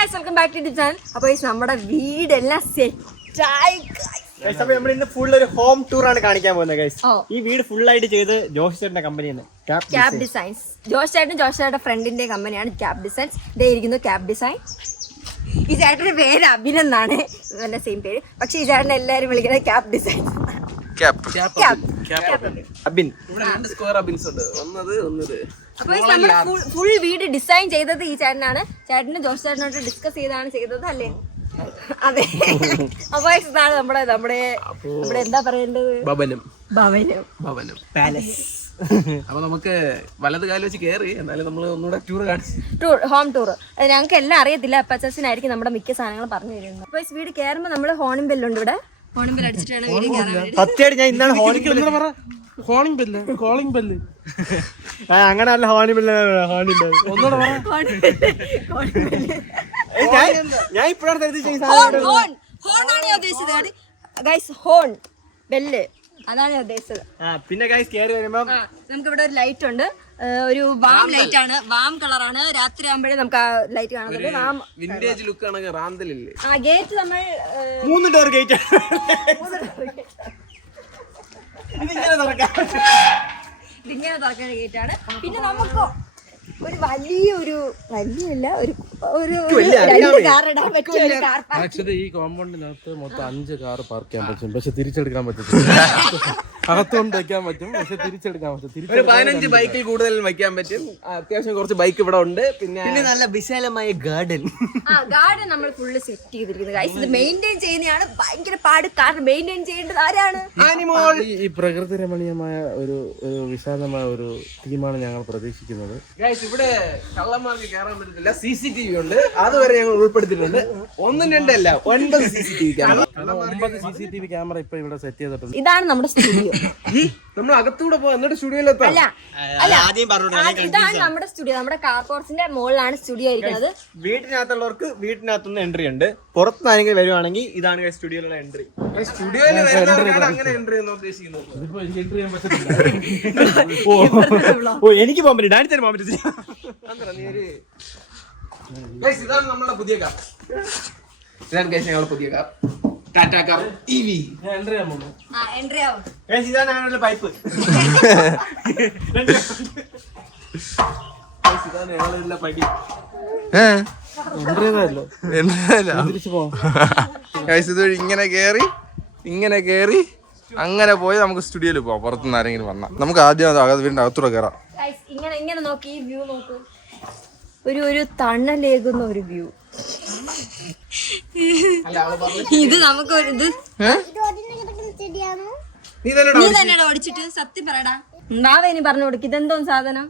Guys welcome back to the channel. അപ്പോൾ നമ്മുടെ വീടെല്ലാം സെറ്റായി. നമ്മൾ ഇന്ന് ഫുൾ ഒരു ഹോം ടൂർ ആണ് കാണിക്കാൻ പോകുന്നത് ഗൈസ്. ഈ വീട് ഫുൾ ആയിട്ട് ചെയ്ത് ജോഷ് ചേട്ടന്റെ കമ്പനിയാണ് ക്യാപ് ഡിസൈൻസ്. ജോഷ് ചേട്ടന്റെ ഫ്രണ്ടിന്റെ കമ്പനിയാണ് ക്യാപ് ഡിസൈൻസ്. ഇതേ ഇരിക്കുന്നു ക്യാപ് ഡിസൈൻ. ഈ ചേട്ടന്റെ പേര് അബിൻ എന്നാണ്, നല്ല സെയിം പേര്. പക്ഷെ ഈ ചേട്ടനെ എല്ലാവരും വിളിക്കുന്നത് ക്യാപ് ഡിസൈൻ. അപ്പോൾ നമ്മുടെ ഫുൾ വീട് ഡിസൈൻ ചെയ്തത് ഈ ചേട്ടനാണ്. ചേട്ടന് ജോഷ് ചേട്ടനോട് ഡിസ്കസ് ചെയ്താണ് ചെയ്തത് അല്ലേ? അതെ. അപ്പോൾ ഇതാണ് നമ്മുടെ എന്താ പറയേണ്ടത്, ഭവനം പാലസ്. അപ്പൊ നമുക്ക് വലത് കാലം വെച്ച് കയറി, എന്നാലും നമ്മൾ ഒന്നുകൂടെ ഹോം ടൂർ. ഞങ്ങൾക്ക് എല്ലാം അറിയത്തില്ല. അപ്പച്ചനായിരിക്കും നമ്മുടെ മിക്ക സാധനങ്ങളും പറഞ്ഞു തരുന്നത്. അപ്പോൾ ഈ വീട് കയറുമ്പോൾ നമ്മൾ ഹോണിംഗ് ബെല്ലുണ്ട്. ഇവിടെ ഹോണിംഗ് ബെല്ല് അടിച്ചിട്ടാണ് വീട് കയറാൻ. സത്യമായിട്ട് ഞാൻ ഇന്നാണ് കോളിംഗ് ബെല്ല് അങ്ങനെ അല്ല, ഹോണി ബെല്ല് ഞാൻ ഇപ്പോഴാണ് ഉദ്ദേശിച്ചത് ഗൈസ്. ഹോൺ ബെല്ല് അതാണ് ഞാൻ ഉദ്ദേശിച്ചത്. പിന്നെ ഗൈസ് കയറി വരുമ്പോ നമുക്ക് ഇവിടെ ഒരു ലൈറ്റ് ഉണ്ട്. ഒരു വാം ലൈറ്റ് ആണ്, വാം കളറാണ്. രാത്രി ആകുമ്പോഴേ നമുക്ക് ആ ലൈറ്റ് കാണുന്നുണ്ട്. വാം വിന്റേജ് ലുക്ക് ആണ്. റാന്തലില്ലേ ആ ഗേറ്റ് നമ്മൾ 3 ഡോർ ഗേറ്റ് ഇതിങ്ങനെ തുറക്കുന്ന ഗേറ്റാണ്. പിന്നെ നമുക്ക് ഒരു വലിയല്ല ഒരു 2 കാർ ഇടാൻ പറ്റിയ ഒരു കാർ. ആക്ച്വലി ഈ കോമ്പൗണ്ടിനകത്ത് മൊത്തം 5 കാർ പാർക്ക് ചെയ്യാൻ പറ്റും, പക്ഷെ തിരിച്ചെടുക്കാൻ പറ്റത്തില്ല. അകത്തുകൊണ്ട് വെക്കാൻ പറ്റും, പക്ഷെ തിരിച്ചെടുക്കാൻ പറ്റും. ഒരു 15 ബൈക്കിൽ കൂടുതൽ വയ്ക്കാൻ പറ്റും. അത്യാവശ്യം കുറച്ച് ബൈക്ക് ഇവിടെ ഉണ്ട്. പിന്നെ നല്ല വിശാലമായ ഗാർഡൻ. ഗാർഡൻ നമ്മൾ ഫുള്ള് സെറ്റ് ചെയ്തിരിക്കുന്നത് ഗൈസ്. ഇത് മെയിൻറ്റെയിൻ ചെയ്യുന്നതാണ് ഭയങ്കര പാട്. കാരണം മെയിൻറ്റെയിൻ ചെയ്യേണ്ടത് ആരാണ്? ഈ പ്രകൃതി രമണീയമായ ഒരു വിശാലമായ ഒരു തീമാണ് ഞങ്ങൾ പ്രതീക്ഷിക്കുന്നത്. ഇവിടെ കള്ളന്മാർക്ക് കയറാൻ പറ്റത്തില്ല. CCTV ഉണ്ട്, അതുവരെ ഞങ്ങൾ ഉൾപ്പെടുത്തിയിട്ടുണ്ട്. 1, 2 അല്ല 9 CCTV ക്യാമറ. 9 CCTV ക്യാമറ ഇപ്പൊ ഇവിടെ സെറ്റ് ചെയ്തിട്ടുണ്ട്. ഇതാണ് നമ്മുടെ സ്റ്റുഡിയോ. നമ്മൾ അകത്തൂടെ പോവാം, എന്നിട്ട് സ്റ്റുഡിയോയിലെത്താം. ഇതാണ് നമ്മുടെ സ്റ്റുഡിയോ. നമ്മുടെ കാർപോർട്സിന്റെ മുകളിലാണ് സ്റ്റുഡിയോ ഇരിക്കുന്നത്. വീട്ടിനകത്തുള്ളവർക്ക് വീട്ടിനകത്തുനിന്ന് എൻട്രി ഉണ്ട്. പുറത്തുനിന്ന് വരുവാണെങ്കിൽ ഇതാണ് സ്റ്റുഡിയോയിലുള്ള എൻട്രി. സ്റ്റുഡിയോയിൽ വരുന്നവരാണ് അങ്ങനെ എൻട്രി എന്ന് ഉദ്ദേശിക്കുന്നത്. ഇതിപ്പോ എനിക്ക് എൻട്രി ചെയ്യാൻ പറ്റത്തില്ല. എനിക്ക് പോകാൻ പറ്റും, ഡാൻസ് പോകാൻ പറ്റത്തില്ല. ഇതാണ് നമ്മുടെ പുതിയ കാർ. ഇതാണ് ഞങ്ങളുടെ പുതിയ കാർ, ടാറ്റ കാർ EV. ഞാൻ എൻട്രി ചെയ്യാൻ പോകുന്നു. എൻട്രി ആവും. ഇതാണ് പൈപ്പ്. ഇതാണ് ഞങ്ങളുടെ പടി. ഇതുവഴി ഇങ്ങനെ കേറി അങ്ങനെ പോയി നമുക്ക് സ്റ്റുഡിയോയിൽ പോവാം. പുറത്തുനിന്ന് ആരെങ്കിലും വന്നാൽ നമുക്ക് ആദ്യം വീടിന്റെ അകത്തൂടെ കയറാം. ഇങ്ങനെ നോക്കി ഈ വ്യൂ നോക്ക്. ഒരു തണലേകുന്ന ഒരു വ്യൂ. ഇത് നമുക്ക് നീ തന്നെയാണ് ഓടിച്ചിട്ട് സത്യം പറയടാ. ബാവ ഇനി പറഞ്ഞു കൊടുക്ക്. ഇതെന്തോ സാധനം?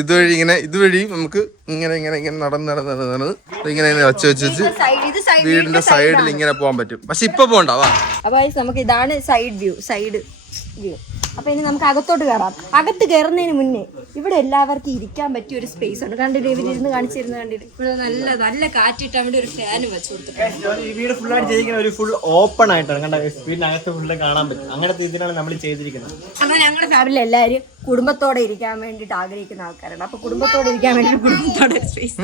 ഇതുവഴി നമുക്ക് ഇങ്ങനെ നടന്ന് ഇങ്ങനെ വെച്ച് വീടിന്റെ സൈഡിൽ ഇങ്ങനെ പോകാൻ പറ്റും. പക്ഷെ ഇപ്പൊ പോകണ്ടാവാ. അപ്പൊ നമുക്ക് ഇതാണ് സൈഡ് വ്യൂ. അപ്പൊ ഇനി നമുക്ക് അകത്തോട്ട് കയറാം. അകത്ത് കയറുന്നതിന് മുന്നേ ഇവിടെ എല്ലാവർക്കും ഇരിക്കാൻ പറ്റിയ ഒരു സ്പേസ് ഉണ്ട്. കണ്ടിട്ട് ഇവരിരുന്ന് കാണിച്ചിരുന്ന് കണ്ടിട്ട് ഇവിടെ നല്ല കാറ്റിട്ട് അവിടെ ഒരു ഫാനും വെച്ച് കൊടുത്തിട്ടുണ്ട്. ഈ വീട് ഫുൾ ആയിട്ട് ചെയ്തിരിക്കുന്നത് ഒരു ഫുൾ ഓപ്പൺ ആയിട്ടാണ്. കണ്ട വീടിനകത്ത് ഫുള്ള് കാണാൻ പറ്റും. അങ്ങനത്തെ ഇതിനാണ് നമ്മൾ ചെയ്തിരിക്കുന്നത്. കാരണം ഞങ്ങളുടെ ഫാമിലി എല്ലാവരും കുടുംബത്തോടെ ഇരിക്കാൻ വേണ്ടിട്ട് ആഗ്രഹിക്കുന്ന ആൾക്കാരാണ്. അപ്പൊ കുടുംബത്തോടെ ഇരിക്കാൻ വേണ്ടി കുടുംബത്തോടെ സ്പേസ്.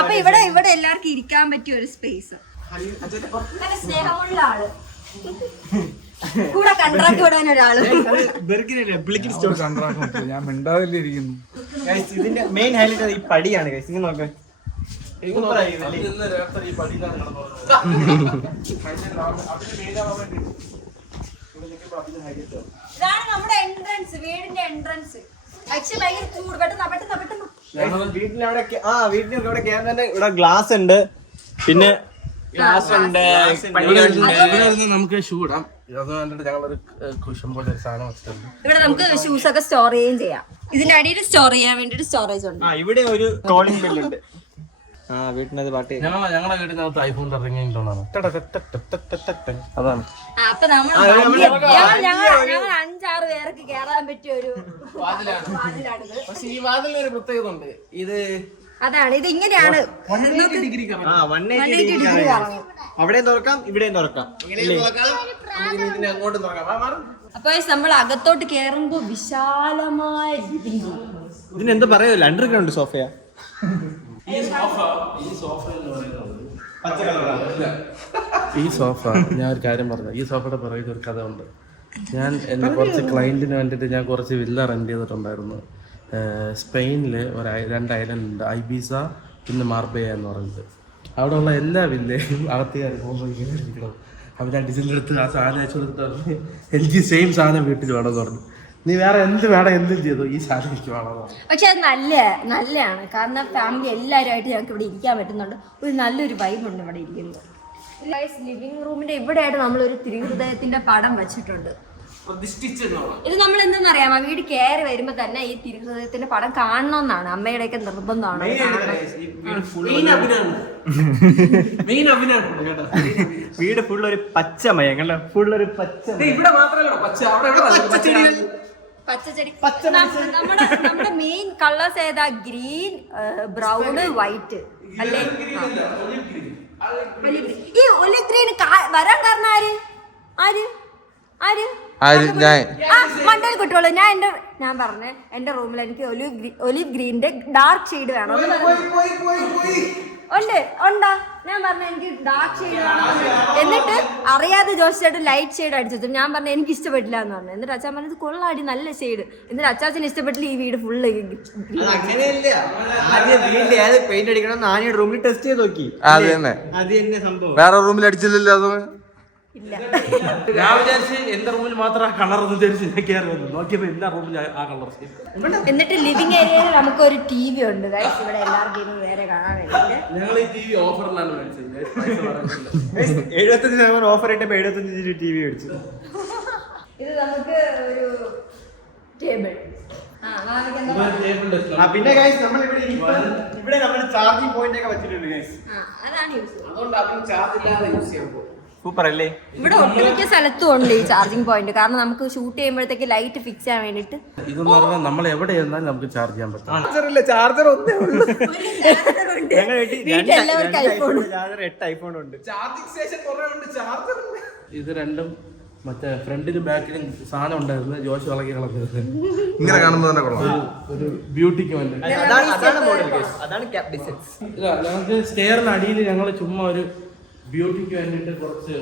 അപ്പൊ ഇവിടെ എല്ലാവർക്കും ഇരിക്കാൻ പറ്റിയ ഒരു സ്പേസ്. നല്ല സ്നേഹമുള്ള ആള്, കൂടെ കൺട്രാക്ട് വിടാൻ ഒരാള്. ഞാൻ മിണ്ടാതില്ലേ ഇരിക്കുന്നു. ഇതിന്റെ മെയിൻ ഹൈലൈറ്റ് ഈ പടിയാണ്. ഇങ്ങനെ നോക്ക്. ഇതാണ് നമ്മുടെ എൻട്രൻസ്, വീടിന്റെ എൻട്രൻസ്. പക്ഷെ ഭയങ്കര ചൂട്. പെട്ടെന്ന് വീട്ടിന്റെ ഇവിടെ കയറാൻ തന്നെ ഇവിടെ ഗ്ലാസ് ഉണ്ട്. പിന്നെ നമുക്ക് ഷൂ ഇടാം. ഞങ്ങളൊരു കുഷൻ പോലെ ഒരു സാധനം വെച്ചിട്ടുണ്ട്. ഇവിടെ നമുക്ക് ഷൂസ് ഒക്കെ സ്റ്റോർ ചെയ്യാം. ഇതിന്റെ അടിയിൽ സ്റ്റോർ ചെയ്യാൻ വേണ്ടിട്ട് സ്റ്റോറേജ് ഉണ്ട്. ഇവിടെ ഒരു കോളിംഗ് ബെല്ലുണ്ട്. വീട്ടിനകത്ത് പാട്ട് ഞങ്ങളുടെ വീടിനകത്ത് ഐഫോൺ ഇറങ്ങിയിട്ടുള്ളതാണ്. അതാണ്. അപ്പൊ ഞങ്ങൾ 5-6 പേർക്ക് കേറാൻ പറ്റിയ ഒരു വാതിലാണിത്. പക്ഷെ ഈ വാതിലിന് ഒരു പ്രത്യേകത ഉണ്ട്. ഇത് അതാണ് ഇത് ഇങ്ങനെയാണ്. 180 ഡിഗ്രി ആ 180 ഡിഗ്രി അവിടെയും തുറക്കാം ഇവിടെയും തുറക്കാം. അങ്ങോട്ട് നോക്കാം. അപ്പൊ നമ്മൾ അകത്തോട്ട് കേറുമ്പോ വിശാലമായ ലിവിംഗ് റൂം. ഇതിനെന്താ പറയുമല്ലോ അണ്ടർഗ്രൗണ്ട് സോഫയാ. ഈ സോഫ ഞാൻ ഒരു കാര്യം പറഞ്ഞു. ഈ സോഫയുടെ പുറകിൽ ഒരു കഥ ഉണ്ട്. ഞാൻ എൻ്റെ കുറച്ച് ക്ലയൻറ്റിന് വേണ്ടിയിട്ട് ഞാൻ കുറച്ച് വില്ല റെൻറ്റ് ചെയ്തിട്ടുണ്ടായിരുന്നു. സ്പെയിനിൽ 2 ഐലൻഡ് ഉണ്ട്, ഐബീസ പിന്നെ മാർബേയ എന്ന് പറഞ്ഞിട്ട്. അവിടെ ഉള്ള എല്ലാ വില്ലയും അകത്തുകാർ പോകുമ്പോൾ ഇങ്ങനെ ഇരിക്കണം. അപ്പോൾ ഞാൻ ഡിസൈൻ്റെ അടുത്ത് ആ സാധനം അയച്ചു കൊടുത്തിട്ട് പറഞ്ഞു എനിക്ക് സെയിം സാധനം വീട്ടിൽ വേണമെന്ന് പറഞ്ഞു. നീ വേറെ എന്ത് വേണം എന്തും ചെയ്തു, ഈ സാധനം എനിക്ക് വേണമെന്ന് പറഞ്ഞു. പക്ഷെ അത് നല്ലതാണ്. കാരണം ഫാമിലി എല്ലാവരുമായിട്ട് ഞങ്ങൾക്ക് ഇവിടെ ഇരിക്കാൻ പറ്റുന്നുണ്ട്. ഒരു നല്ലൊരു വൈബുണ്ട് ഇവിടെ ഇരിക്കുന്നത്. ലിവിംഗ് റൂമിന്റെ ഇവിടെയായിട്ട് നമ്മളൊരു തിരുഹൃദയത്തിന്റെ പടം വെച്ചിട്ടുണ്ട്. ഇത് നമ്മൾ എന്തെന്നറിയാമോ, വീട് കയറി വരുമ്പോ തന്നെ ഈ തിരുഹൃദയത്തിന്റെ പടം കാണണമെന്നാണ് അമ്മയുടെയൊക്കെ നിർബന്ധമാണ്. വീട് ഫുൾ ഒരു പച്ചമയം കണ്ടോ, ഫുൾ ഒരു ഇവിടെ മാത്രമല്ല പച്ച, പച്ചച്ചെടി. നമ്മുടെ മെയിൻ കളേഴ്സ് ഏതാ? ഗ്രീൻ, ബ്രൗണ്, വൈറ്റ് അല്ലേ? ഈ ഒലിവ് ഗ്രീൻ വരാൻ കാരണം ആര് മണ്ടയിൽ കുട്ടികള്. ഞാൻ പറഞ്ഞേ എന്റെ റൂമിൽ എനിക്ക് ഒലിവ് ഗ്രീനിന്റെ ഡാർക്ക് ഷെയ്ഡ് വേണം. ഉണ്ടാ ഞാൻ പറഞ്ഞ എനിക്ക് ഡാർക്ക് ഷെയ്ഡ് വേണം. എന്നിട്ട് അറിയാതെ ജോസിയായിട്ട് ലൈറ്റ് ഷെയ്ഡ് അടിച്ചു. ഞാൻ പറഞ്ഞു എനിക്ക് ഇഷ്ടപ്പെട്ടില്ല എന്ന് പറഞ്ഞു. എന്നിട്ട് അച്ഛൻ പറഞ്ഞത് കൊള്ളാടി നല്ല ഷെയ്ഡ്. എന്നിട്ട് അച്ചാച്ചന് ഇഷ്ടപ്പെട്ടില്ല ഈ വീട് ഫുള്ള്. അങ്ങനെയല്ല, ആദ്യം വീട്ടിൽ ഏത് പെയിന്റ് അടിക്കണം നാനിയുടെ റൂമിൽ ടെസ്റ്റ് ചെയ്ത് നോക്കി. അത് തന്നെ സംഭവം. വേറെ റൂമിൽ അടിച്ചില്ലല്ലോ അത്. ഇല്ല, ഞാൻ വിചാരിച്ച് എന്റെ റൂമിൽ മാത്രം ആ കളർ എന്ന് വിചാരിച്ച് ഞാൻ കയറി വന്നു. നോക്കിയപ്പോ എല്ലാ റൂമിലും ആ കളർ. എന്നിട്ട് ലിവിംഗ് ഏരിയയിൽ നമുക്ക് ഒരു TV ഉണ്ട് ഗൈസ്. ഇവിടെ എല്ലാവർക്കും വേറെ കാണാൻ വേണ്ടിട്ട് ഞങ്ങൾ ഈ TV ഓഫറിലാണ് മേടിച്ചത്. 75% ഓഫർ ഇട്ടപ്പോ 75 TV മേടിച്ചു. ഇത് നമുക്ക് ഒരു ടേബിൾ. പിന്നെ ഗൈസ് നമ്മൾ ഇവിടെ നമ്മൾ ചാർജിങ് പോയിന്റ് ഒക്കെ വെച്ചിട്ടുണ്ട് ഗൈസ്. അതാണ് യൂസ്. അതുകൊണ്ട് അതിന് ചാർജ് ഇല്ലാതെ യൂസ് ചെയ്യാൻ പോകും. സൂപ്പർ അല്ലേ? ഇവിടെ ഒട്ടുമിക്ക സ്ഥലത്തും ഉണ്ട് ഈ ചാർജിങ് പോയിന്റ്. കാരണം നമുക്ക് ഷൂട്ട് ചെയ്യുമ്പോഴത്തേക്ക് ലൈറ്റ് ഫിക്സ് ചെയ്യാൻ വേണ്ടിട്ട്. ഇതെന്ന് പറഞ്ഞാൽ നമ്മൾ എവിടെ ചെന്നാലും നമുക്ക് ചാർജ് ചെയ്യാൻ പറ്റും. ചാർജർ ഒന്നേ ഉള്ളൂ. എല്ലാവർക്കും ഐഫോൺ 8 ഐഫോൺ ഉണ്ട്. ചാർജിങ് സ്റ്റേഷൻ കുറെ ഉണ്ട്, ചാർജർ. ഇത് രണ്ടും മറ്റേ ഫ്രണ്ടിലും ബാക്കിലും സാധനം ഉണ്ടായിരുന്നു. ജോഷ് വളക്കി കളഞ്ഞത് ഇങ്ങനെ കാണുമ്പോൾ തന്നെ കൊള്ളാം. ഒരു ബ്യൂട്ടിക്ക് വേണ്ടി. അതാണ് മോഡൽ ഗൈസ്, അതാണ് ക്യാപ് ഡിസൈൻസ്. ഇല്ല, ഞങ്ങൾക്ക് സ്റ്റെയറിന് അടിയിൽ ഞങ്ങൾ ചുമ്മാ ഒരു ബ്യൂട്ടിക്ക് വേണ്ടിട്ട് കുറച്ച്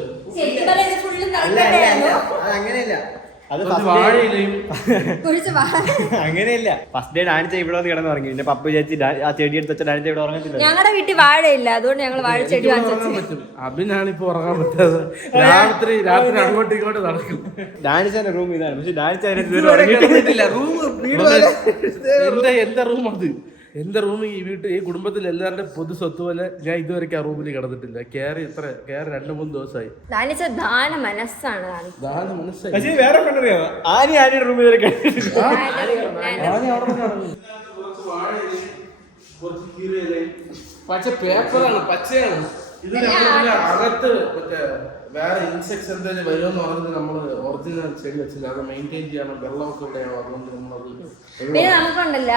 അങ്ങനെയല്ല, അത് വാഴയിലയും അങ്ങനെയല്ല. ഫസ്റ്റ് ഡേ ഡാൻസ് ഇവിടെ വന്ന് കിടന്ന് ഉറങ്ങി. പിന്നെ പപ്പ ചേച്ചി ആ ചെടി എടുത്ത് വെച്ച ഡാൻസ് ഇവിടെ ഉറങ്ങത്തില്ല. ഞങ്ങളുടെ വീട്ടിൽ വാഴയില്ല, അതുകൊണ്ട് ഞങ്ങൾ വാഴ ചെടി ഉറങ്ങാൻ പറ്റും. അഭിനാണിപ്പോ ഉറങ്ങാൻ പറ്റാതെ രാത്രി അങ്ങോട്ടും ഇങ്ങോട്ട് നടക്കും. ഡാൻസിന്റെ റൂം ഇതാണ്, പക്ഷെ ഡാൻസ് എന്റെ റൂം അത്. എന്റെ റൂം ഈ വീട്ടിൽ ഈ കുടുംബത്തിൽ എല്ലാവരുടെ പൊതു സ്വത്ത് പോലെ ഞാൻ ഇതുവരെയ്ക്ക് ആ റൂമിൽ കിടന്നിട്ടില്ല. കയറി 2-3 ദിവസമായി. ദാന മനസ്സാണ്. പക്ഷേ വേറെ കൊണ്ടറിയോ, ആനിയുടെ റൂമിൽ വരെ പച്ച പേപ്പറാണ്, പച്ചയാണ്. ഇത് അകത്ത് മറ്റേ വേറെ ഇൻസെക്ട്സ് എന്തെങ്കിലും വരുമെന്ന് പറഞ്ഞത് നമ്മള് ഒറിജിനൽ ചെടി വെച്ചില്ല. അത് മെയിൻറ്റെയിൻ ചെയ്യണം, വെള്ളമൊക്കെ ഇവിടെയാവും. അതുകൊണ്ട് നമ്മളത് പിന്നെ നമുക്കുണ്ടല്ല,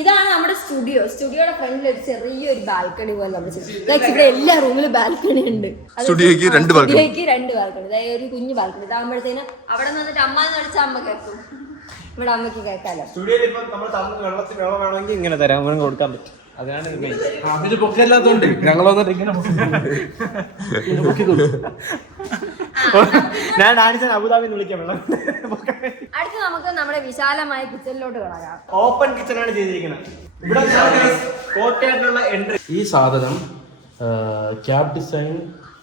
ഇതാണ് നമ്മുടെ സ്റ്റുഡിയോയുടെ ഫ്രണ്ടിൽ ഒരു ചെറിയൊരു ബാൽക്കണി പോലെ നമ്മൾ ഇവിടെ എല്ലാ റൂമിലും ബാൽക്കണി ഉണ്ട്. സ്റ്റുഡിയോയ്ക്ക് 2 ബാൽക്കണി, അതായത് ഒരു കുഞ്ഞു ബാൽക്കണി. ഇതാകുമ്പോഴത്തേനും അവിടെ നിന്നിട്ട് അമ്മ എന്ന് വിളിച്ചാൽ അമ്മ കേൾക്കും. ഇവിടെ അമ്മയ്ക്ക് കേൾക്കാലോ. സ്റ്റുഡിയോയിൽ ഇപ്പൊ നമ്മൾ വെള്ളത്തിൽ വെള്ളം വേണമെങ്കിൽ ഇങ്ങനെ തരാം, അങ്ങനെ കൊടുക്കാൻ പറ്റും. അതാണ് അതിന് പൊക്കല്ലാത്തോണ്ട് ഞങ്ങൾ വന്നിട്ട് ഇങ്ങനെ ഞാൻ ഡാൻസ് അബുദാബിന്ന് വിളിക്കാൻ വെള്ളം. അടുത്ത് നമുക്ക് നമ്മുടെ വിശാലമായ കിച്ചണിലോട്ട് കളയാം. ഓപ്പൺ കിച്ചൺ ആണ് ചെയ്തിരിക്കുന്നത്. ഇവിടെ കോട്ടയായിട്ടുള്ള എൻട്രി. ഈ സാധനം ക്യാബ് ഡിസൈൻ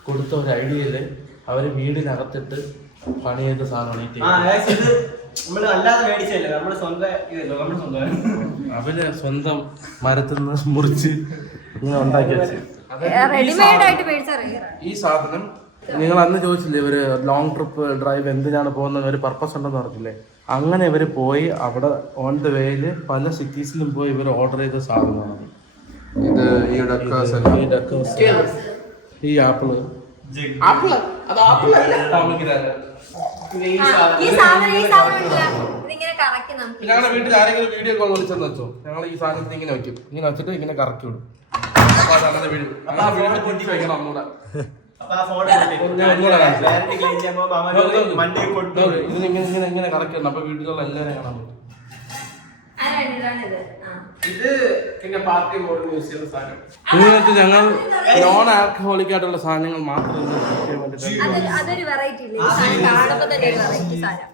കൊടുത്ത ഒരു ഐഡിയയില് അവര് വീടിനകത്തിട്ട് പണി ചെയ്ത സാധനമാണ്. നമ്മള് അല്ലാതെ മേടിച്ചല്ലേ, നമ്മള് സ്വന്തം അവര് സ്വന്തം മരത്തിൽ നിന്ന് മുറിച്ച് ഇങ്ങനെ ഉണ്ടാക്കി വെച്ച്. റെഡിമെയ്ഡ് ആയിട്ട് മേടിച്ച ഈ സാധനം നിങ്ങൾ അന്ന് ചോദിച്ചില്ലേ ഇവര് ലോങ് ട്രിപ്പ് ഡ്രൈവ് എന്തിനാണ് പോകുന്നത്, ഒരു പർപ്പസ് ഉണ്ടെന്ന് പറഞ്ഞില്ലേ. അങ്ങനെ ഇവര് പോയി അവിടെ ഓൺ ദ വേയില് പല സിറ്റീസിലും പോയി ഇവർ ഓർഡർ ചെയ്ത സാധനമാണ് ഇത്. ഈ ആപ്പിള് അത് ആപ്പിൾ അല്ല. ഈ സാധനം ഇല്ല. ഇതിങ്ങനെ കറക്കി നമുക്ക് ഞങ്ങളുടെ വീട്ടിൽ ആരെങ്കിലും വീഡിയോ കോൾ വിളിച്ചെന്ന് വെച്ചോ, ഞങ്ങൾ ഈ സാധനത്തിൽ ഇങ്ങനെ വെക്കും, ഇങ്ങനെ വെച്ചിട്ട് ഇങ്ങനെ കറക്കി വിടും. അപ്പൊ അതാണ് വീഡിയോ. അപ്പൊ ആ വീഡിയോ പൊട്ടി വെക്കണം ഒന്നുകൂടെ. ഇതിങ്ങനെ ഇങ്ങനെ കറക്കി വിടണം. അപ്പൊ വീട്ടിലുള്ള എല്ലാവരും കാണാൻ പറ്റും. ഇത് പിന്നെ പാർട്ടി മോഡ് യൂസ് ചെയ്യുന്ന സാധനം. ഇതിനകത്ത് ഞങ്ങൾ നോൺ ആൽക്കഹോളിക് ആയിട്ടുള്ള സാധനങ്ങൾ മാത്രം അതൊരു വെറൈറ്റി ഇല്ലേ, കാണുമ്പോ തന്നെ ഒരു വെറൈറ്റി സാധനം.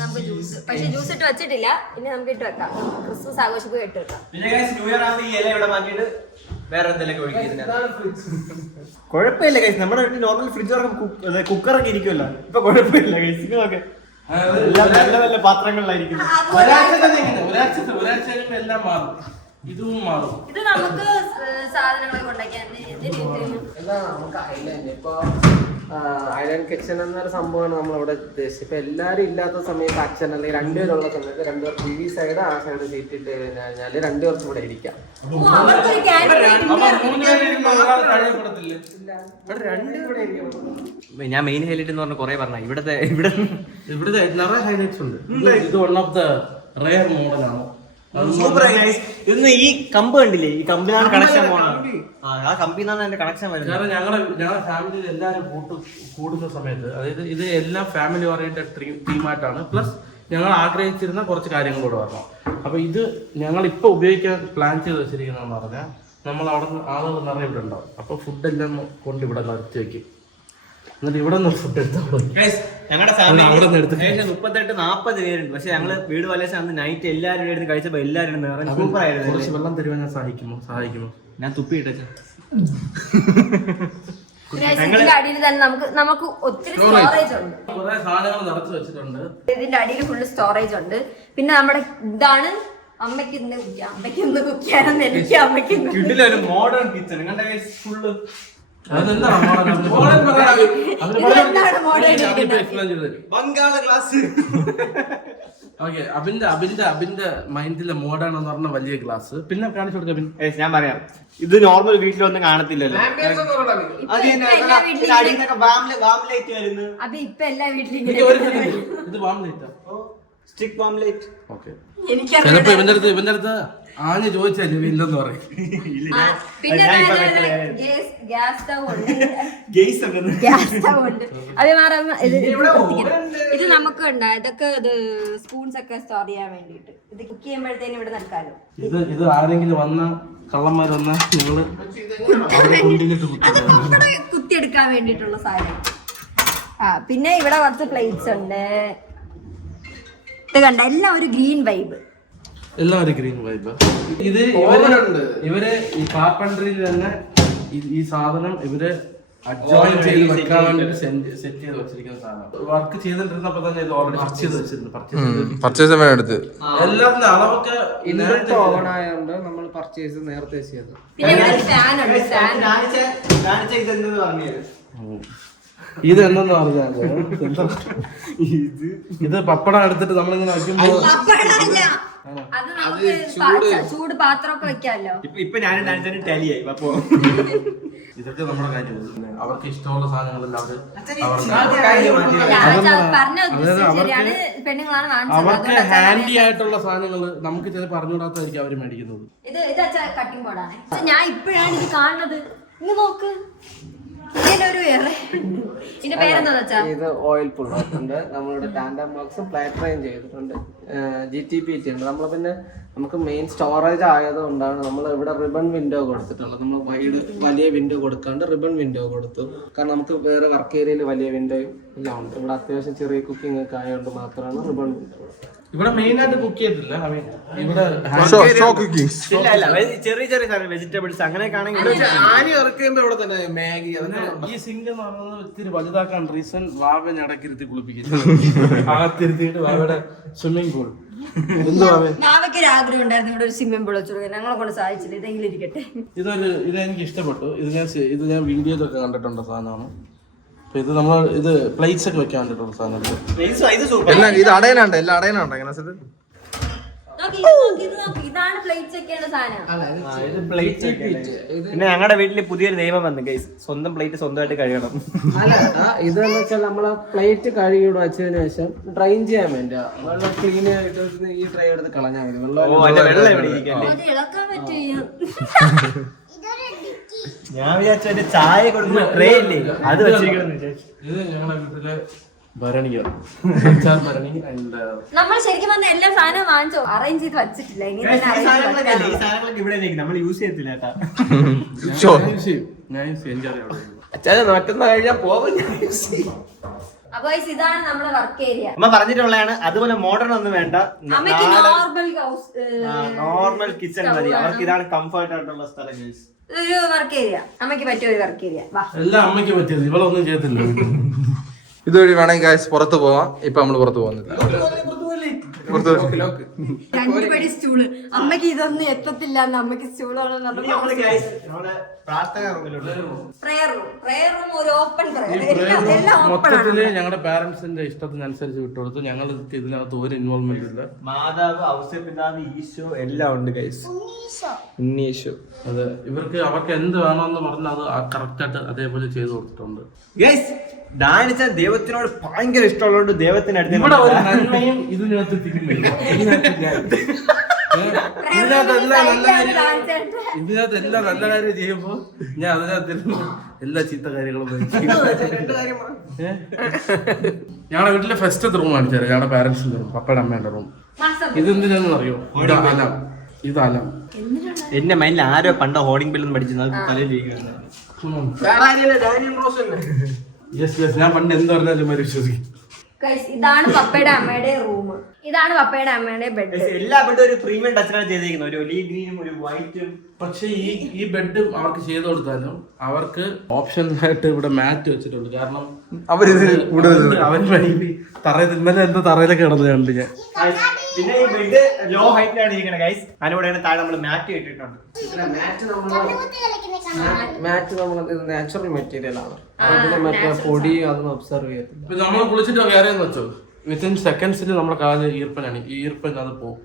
നമുക്ക് ജ്യൂസ്, പക്ഷെ ജ്യൂസ് ഇട്ട് വെച്ചിട്ടില്ല, ഇനി നമുക്ക് ഇട്ട് വെക്കാം. ക്രിസ്മസ് ആഘോഷിക്കുക ഇട്ട് വെക്കാം. പിന്നെ ന്യൂ ഇയർ ആവുന്ന ഈ ഇല ഇവിടെ മാറ്റിയിട്ട് വേറെ എന്തെങ്കിലും കുഴപ്പമില്ല ഗൈസ്. നമ്മുടെ വീട്ടിൽ നോർമൽ ഫ്രിഡ്ജ് കുക്കറൊക്കെ ഇരിക്കുമല്ലോ, ഇപ്പൊ കുഴപ്പമില്ല ഗൈസ്. ഇതൊക്കെ നല്ല നല്ല പാത്രങ്ങളിലായിരിക്കും. ഒരാഴ്ച എല്ലാം മാറും, ഇതും മാറും. ഇത് നമുക്ക് സാധനങ്ങളൊക്കെ ഉണ്ടാക്കാൻ നമുക്ക് ഐലൻഡ് ഇപ്പൊ ഐലൻഡ് കിച്ചൺ എന്നൊരു സംഭവമാണ് നമ്മളിവിടെ ഉദ്ദേശിച്ചത്. ഇപ്പൊ എല്ലാരും ഇല്ലാത്ത സമയത്ത് അച്ഛൻ അല്ലെങ്കിൽ രണ്ടുപേരുള്ള സമയത്ത് രണ്ടുപേർക്ക് ഈ സൈഡ് ആ സൈഡ് സീറ്റ് ഇട്ട് കഴിഞ്ഞാല് രണ്ടുപേർക്ക് ഇവിടെ ഇരിക്കാം. ഞാൻ മെയിൻ ഹൈലൈറ്റ് എന്ന് പറഞ്ഞ കുറെ പറഞ്ഞ ഇവിടുത്തെ നിറയെ ഹൈലൈറ്റ്സ് ഉണ്ട്. ഇത് വൺ ഓഫ് ദ റെയർ മോഡലാണ്. Super guys. ഇന്ന് ഈ കമ്പ് കണ്ടില്ലേ, ഈ കമ്പിനാണ് കണക്ഷൻ പോകുന്നത്. ആ കമ്പിന്നാണ് എന്റെ കണക്ഷൻ വരുന്നത്. കാരണം ഞങ്ങളുടെ ഫാമിലിയിൽ എല്ലാവരും കൂടുന്ന സമയത്ത്, അതായത് ഇത് എല്ലാം ഫാമിലി ഓറിയന്റഡ് തീമായിട്ടാണ്. പ്ലസ് ഞങ്ങൾ ആഗ്രഹിച്ചിരുന്ന കുറച്ച് കാര്യങ്ങളോട് പറഞ്ഞു. അപ്പൊ ഇത് ഞങ്ങൾ ഇപ്പൊ ഉപയോഗിക്കാൻ പ്ലാൻ ചെയ്ത് വെച്ചിരിക്കുന്നതെന്ന് പറഞ്ഞാൽ, നമ്മൾ അവിടെ നിന്ന് ആളുകൾ നിറയെ ഇവിടെ ഉണ്ടാവും. അപ്പൊ ഫുഡെല്ലാം കൊണ്ട് ഇവിടെ നിർത്തി വെക്കും. എന്നിട്ട് ഇവിടെ നിന്ന് ഫുഡ് എടുത്താൽ ഞങ്ങളുടെ ഫാമിലി 38-40 പേരുണ്ട്. പക്ഷെ ഞങ്ങള് വീട് വലച്ച അന്ന് നൈറ്റ് എല്ലാവരും എടുത്ത് കഴിച്ചപ്പോ എല്ലാവരും സൂപ്പർ ആയിരുന്നു. കുറച്ച് വെള്ളം തരുവാൻ ഞാൻ സഹായിക്കുമോ? ഞാൻ തുപ്പിയിട്ട ഇതിന്റെ അടിയിൽ തന്നെ നമുക്ക് ഒത്തിരി സ്റ്റോറേജ് ഉണ്ട്. കുറെ സാധനങ്ങൾ നിറച്ച് വെച്ചിട്ടുണ്ട്. ഇതിന്റെ അടിയിൽ ഫുള്ള് സ്റ്റോറേജ് ഉണ്ട്. പിന്നെ നമ്മുടെ ഇതാണ് അമ്മയ്ക്ക് ഇന്ന് കുക്ക് ചെയ്യാനെന്ന് എനിക്ക് അമ്മയ്ക്ക് മോഡേൺ കിച്ചൺ കണ്ട ഫുള്ള് ബംഗാള ഗ്ലാസ്. ഓക്കെ, അബിന്റെ മൈൻഡിലെ മോഡേൺ എന്ന് പറഞ്ഞ വലിയ ഗ്ലാസ്. പിന്നെ കാണിച്ചു കൊടുക്കാം. ഞാൻ പറയാം, ഇത് നോർമൽ വീട്ടിലൊന്നും കാണത്തില്ലല്ലോ. അപ്പൊ ഇപ്പൊ എല്ലാ വീട്ടിലും ഇത് വാം ലൈറ്റാ, സ്റ്റിക് വാം ലൈറ്റ്. ഓക്കെ. ചിലപ്പോ ഇവന്റെ അടുത്ത് ആഞ്ഞ് ചോദിച്ചാല് ഇല്ലെന്ന് പറയും. പിന്നെ ഗ്യാസ് സ്റ്റൗ ഉണ്ട്. ഇത് നമുക്ക് ഉണ്ട്. ഇതൊക്കെ സ്പൂൺസ് ഒക്കെ സ്റ്റോർ ചെയ്യാൻ വേണ്ടിട്ട്, ഇത് കുക്ക് ചെയ്യുമ്പോഴത്തേനും ഇവിടെ നിൽക്കാലോ. ഇത് ആരെങ്കിലും വന്ന കള്ളന്മാർ വന്നാൽ ഞങ്ങള് കുത്തിയെടുക്കാൻ വേണ്ടിട്ടുള്ള സാധനം. പിന്നെ ഇവിടെ കുറച്ച് പ്ലേറ്റ്സ് ഉണ്ട്. ഇത് കണ്ട എല്ലാം ഒരു ഗ്രീൻ വൈബ്. എല്ലാവരും ഗ്രീൻ വൈബ്. ഇത് ഇവര് ഈ കാർപ്പൻട്രിയിൽ തന്നെ ഈ സാധനം ഇവര് അഡ്ജോയിൻ ചെയ്ത് വെക്കാൻ വേണ്ടിട്ട് സെറ്റ് ചെയ്ത് വെച്ചിരിക്കുന്ന സാധനം. വർക്ക് ചെയ്തിട്ടിരുന്നപ്പോ തന്നെ ഇത് ഓൾറെഡി പർച്ചേസ് വെച്ചിരുന്നു. പർച്ചേസ് എടുത്ത് എല്ലാത്തിന്റെ അളവൊക്കെ ഓൺ ആയതുകൊണ്ട് നമ്മൾ പർച്ചേസ് നേരത്തെ ചെയ്തു. ഇത് എന്തെന്ന് പറഞ്ഞാല് ഇത് പപ്പടം എടുത്തിട്ട് നമ്മളിങ്ങനെ വയ്ക്കുമ്പോ അത് നമുക്ക് ചൂട് പാത്രമൊക്കെ വെക്കാമല്ലോ. ഇപ്പൊ ഞാൻ ടാലിയായി. അപ്പൊ ഇതൊക്കെ നമ്മുടെ കാര്യം. അവർക്ക് ഇഷ്ടമുള്ള സാധനങ്ങളെല്ലാം അവർക്ക് ഹാൻഡി ആയിട്ടുള്ള സാധനങ്ങൾ നമുക്ക് ചിലപ്പോൾ അറിഞ്ഞുകൂടാത്തായിരിക്കും അവർ മേടിക്കുന്നത്. ഇത് കട്ടിംഗ് ബോർഡാണ്. ഞാൻ ഇപ്പോഴാണ് ഇത് കാണുന്നത്. ഇങ്ങ് നോക്ക്, ഇതിനൊരു ഇതിന്റെ പേരെന്താ വെച്ചാ, ഇത് ഓയിൽ പുള്ളറുണ്ട്. നമ്മളിവിടെ ടാൻഡം ബോക്സും ഫ്ലാറ്റ് ട്രെയിൻ ചെയ്തിട്ടുണ്ട്. GTPT ഉണ്ട്. നമ്മൾ പിന്നെ നമുക്ക് മെയിൻ സ്റ്റോറേജ് ആയതുകൊണ്ടാണ് നമ്മൾ ഇവിടെ റിബൺ വിൻഡോ കൊടുത്തിട്ടുള്ളത്. നമ്മൾ വലിയ വിൻഡോ കൊടുക്കാണ്ട് റിബൺ വിൻഡോ കൊടുത്തു. കാരണം നമുക്ക് വേറെ വർക്ക് ഏരിയയിൽ വലിയ വിൻഡോയും എല്ലാം ഉണ്ട്. ഇവിടെ അത്യാവശ്യം ചെറിയ കുക്കിംഗ് ഒക്കെ ആയതുകൊണ്ട് മാത്രമാണ് റിബൺ വിൻഡോ. ഇവിടെ മെയിൻ ആയിട്ട് കുക്ക് ചെയ്തിട്ടില്ല. ഇവിടെ ചെറിയ ചെറിയ വെജിറ്റബിൾസ് അങ്ങനെയൊക്കെ ആണെങ്കിൽ ആനി ഇറക്കുമ്പോ ഇവിടെ തന്നെ മാഗി. ഈ സിങ്ക് എന്ന് പറയുന്നത് ഇത്തിരി വലുതാക്കാൻ റീസൺ വാവനെ ഇടക്കിരുത്തി കുളിപ്പിക്കുന്നു. അകത്തിരുത്തിയിട്ട് വാവയുടെ സ്വിമ്മിംഗ് പൂൾ. മാവയ്ക്ക് ഒരു ആഗ്രഹം ഉണ്ടായിരുന്നു ഇവിടെ ഒരു സ്വിമ്മിംഗ് പൂൾ വെച്ചു. ഞങ്ങളെ കൊണ്ട് സാധിച്ചില്ല. ഇതെങ്കിലും ഇരിക്കട്ടെ. ഇതെനിക്ക് ഇഷ്ടപ്പെട്ടു. ഇത് ഞാൻ വീഡിയോയിലൊക്കെ കണ്ടിട്ടുള്ള സാധനമാണ്. ഇത് നമ്മൾ ഇത് പ്ലേറ്റ്സ് ഒക്കെ വെക്കാൻ വേണ്ടിട്ടുള്ള സാധനം. ഇത് അടയനാണ്ട്, എല്ലാം അടയനാണ്ട്. ഇതാണ് പ്ലേറ്റ് ചെക്ക് ചെയ്യേണ്ട സാധനം. പിന്നെ ഞങ്ങളുടെ വീട്ടിൽ പുതിയൊരു നിയമം വന്നു ഗൈസ്, സ്വന്തം പ്ലേറ്റ് സ്വന്തമായിട്ട് കഴുകണം. ഇതെന്ന് വെച്ചാൽ നമ്മളെ പ്ലേറ്റ് കഴുകി വെച്ചതിന് ശേഷം ഡ്രൈൻ ചെയ്യാൻ വേണ്ടി വെള്ളം ക്ലീൻ ആയിട്ട് ഈ ട്രൈ എടുത്ത് കളഞ്ഞാൽ മതി. വെള്ളം എവിടെ ഇരിക്കല്ലേ? അത് ഇളക്കാൻ പറ്റില്ല. ഞാൻ വിചാരിച്ച ചായ കൊടുക്കുന്ന ട്രേ ഇല്ലേ അത് വെച്ചിരിക്കണം വിചാരിച്ചു. ഇത് ഞങ്ങളുടെ വീട്ടിലെ ഭരണിയാണ്. നമ്മൾ ശരിക്കും പറഞ്ഞ എല്ലാ സാധനവും വാങ്ങിച്ചോ, അറേഞ്ച് ചെയ്ത് വെച്ചിട്ടില്ല. ഇനി ഈ സാധനങ്ങളൊക്കെ ഇവിടെ നമ്മൾ യൂസ് ചെയ്യത്തില്ല കേട്ടാ. അച്ഛനെ മറ്റൊന്ന് കഴിഞ്ഞാൽ പോകും. അപ്പൊ ഇതാണ് നമ്മുടെ വർക്ക് ഏരിയ. അമ്മ പറഞ്ഞിട്ടുള്ളതാണ്. അതുപോലെ മോഡേൺ ഒന്നും വേണ്ട, അമ്മയ്ക്ക് നോർമൽ നോർമൽ കിച്ചൺ മതി. അവർക്ക് ഇതാണ് കംഫർട്ട് ആയിട്ടുള്ള സ്ഥലം ഗൈസ്. ഒരു വർക്ക് ഏരിയ അമ്മയ്ക്ക് പറ്റിയ ഒരു വർക്ക് ഏരിയ. എല്ലാം അമ്മയ്ക്ക് പറ്റിയത്, ഇവളൊന്നും ചെയ്യത്തില്ല. ഇതുവഴി വേണമെങ്കിൽ ഗൈസ് പുറത്ത് പോവാം. ഇപ്പൊ നമ്മള് പുറത്ത് പോകുന്നില്ല. രണ്ടുപടി സ്റ്റൂള്. അമ്മയ്ക്ക് ഇതൊന്നും എത്തത്തില്ല, അമ്മയ്ക്ക് സ്റ്റൂളാണ്. പ്രയർ റൂം ഒരു ഓപ്പൺ മൊത്തത്തില് ഞങ്ങളുടെ പാരന്റ്സിന്റെ ഇഷ്ടത്തിനനുസരിച്ച് വിട്ടുകൊടുത്തു. ഞങ്ങൾ ഇതിനകത്ത് ഒരു ഇൻവോൾവ്മെന്റ് ഇല്ല. മാതാവ്, ഔസപിതാവ്, ഈശോ എല്ലാം ഉണ്ട് ഗൈസ്. ഉണ്ണീശോ. അതെ, അവർക്ക് എന്ത് വേണമെന്ന് പറഞ്ഞാൽ അത് കറക്റ്റ് ആയിട്ട് അതേപോലെ ചെയ്തു കൊടുത്തിട്ടുണ്ട്. ഗൈസ് ഡാനിച്ച ദൈവത്തിനോട് ഭയങ്കര ഇഷ്ടമുള്ളതുകൊണ്ട് ദൈവത്തിനടുത്ത് ഇവിടെ ഒരു നന്മയും ഇതിനകത്ത് തിരിമില്ല. ഇതിനകത്ത് എല്ലാ നല്ല കാര്യം ചെയ്യുമ്പോ ഞാൻ അതിനകത്ത് എല്ലാ ചീത്ത കാര്യങ്ങളും ഞങ്ങളുടെ വീട്ടിലെ ഫസ്റ്റ് റൂം കാണിച്ചാൽ ഞങ്ങളുടെ പാരന്റ്സിന്റെ റൂം, പപ്പയുടെ അമ്മയുടെ റൂം. ഇതെന്തിനാന്ന് അറിയോ? ഇത് അലം. എന്റെ മൈൻഡിൽ ആരോ പണ്ട് ഹോർഡിംഗ് ബില്ലൊന്നും പഠിച്ചത് തലയിലിരിക്കുന്നത്. ഞാൻ പണ്ട് എന്ത് പറഞ്ഞാലും വിശ്വസിക്കും. ഇതാണ് പപ്പയുടെ അമ്മയുടെ റൂം. ഇതാണ് പപ്പയുടെ അമ്മയുടെ ബെഡ്. എല്ലാ ബെഡും ഒരു പ്രീമിയം ടച്ചിലാണ് ചെയ്തിരിക്കുന്നത്, ഒരു ഒലീവ് ഗ്രീനും ഒരു വൈറ്റും. പക്ഷെ ഈ ബെഡ് അവർക്ക് ചെയ്ത് കൊടുത്താലും അവർക്ക് ഓപ്ഷനായിട്ട് ഇവിടെ മാറ്റ് വെച്ചിട്ടുണ്ട്. കാരണം അവര് തറയിൽ ഇന്നലെ എന്തോ തറയിലൊക്കെ കിടന്നത് കണ്ട് ഞാൻ. പിന്നെ ഈ ബെഡ് ലോ ഹൈറ്റിലാണ് ഇരിക്കുന്നത് ഗൈസ്. അതിനോടെയാണ് താഴെ നമ്മൾ മാറ്റ് ഇട്ടിട്ടുണ്ട്. മാറ്റ് നമ്മൾ നാച്ചുറൽ മെറ്റീരിയൽ ആണ്. അതിന് മറ്റേ പൊടി അതൊന്നും ഒബ്സർവ് ചെയ്യത്തില്ല. ഇപ്പൊ നമ്മൾ കുളിച്ചിട്ട് വേറെയെന്ന് വെച്ചോ, വിത്തിൻ സെക്കൻഡ്സിൽ നമ്മുടെ കാല് ഈർപ്പനാണ്. ഈ ഈർപ്പൻ അത് പോകും.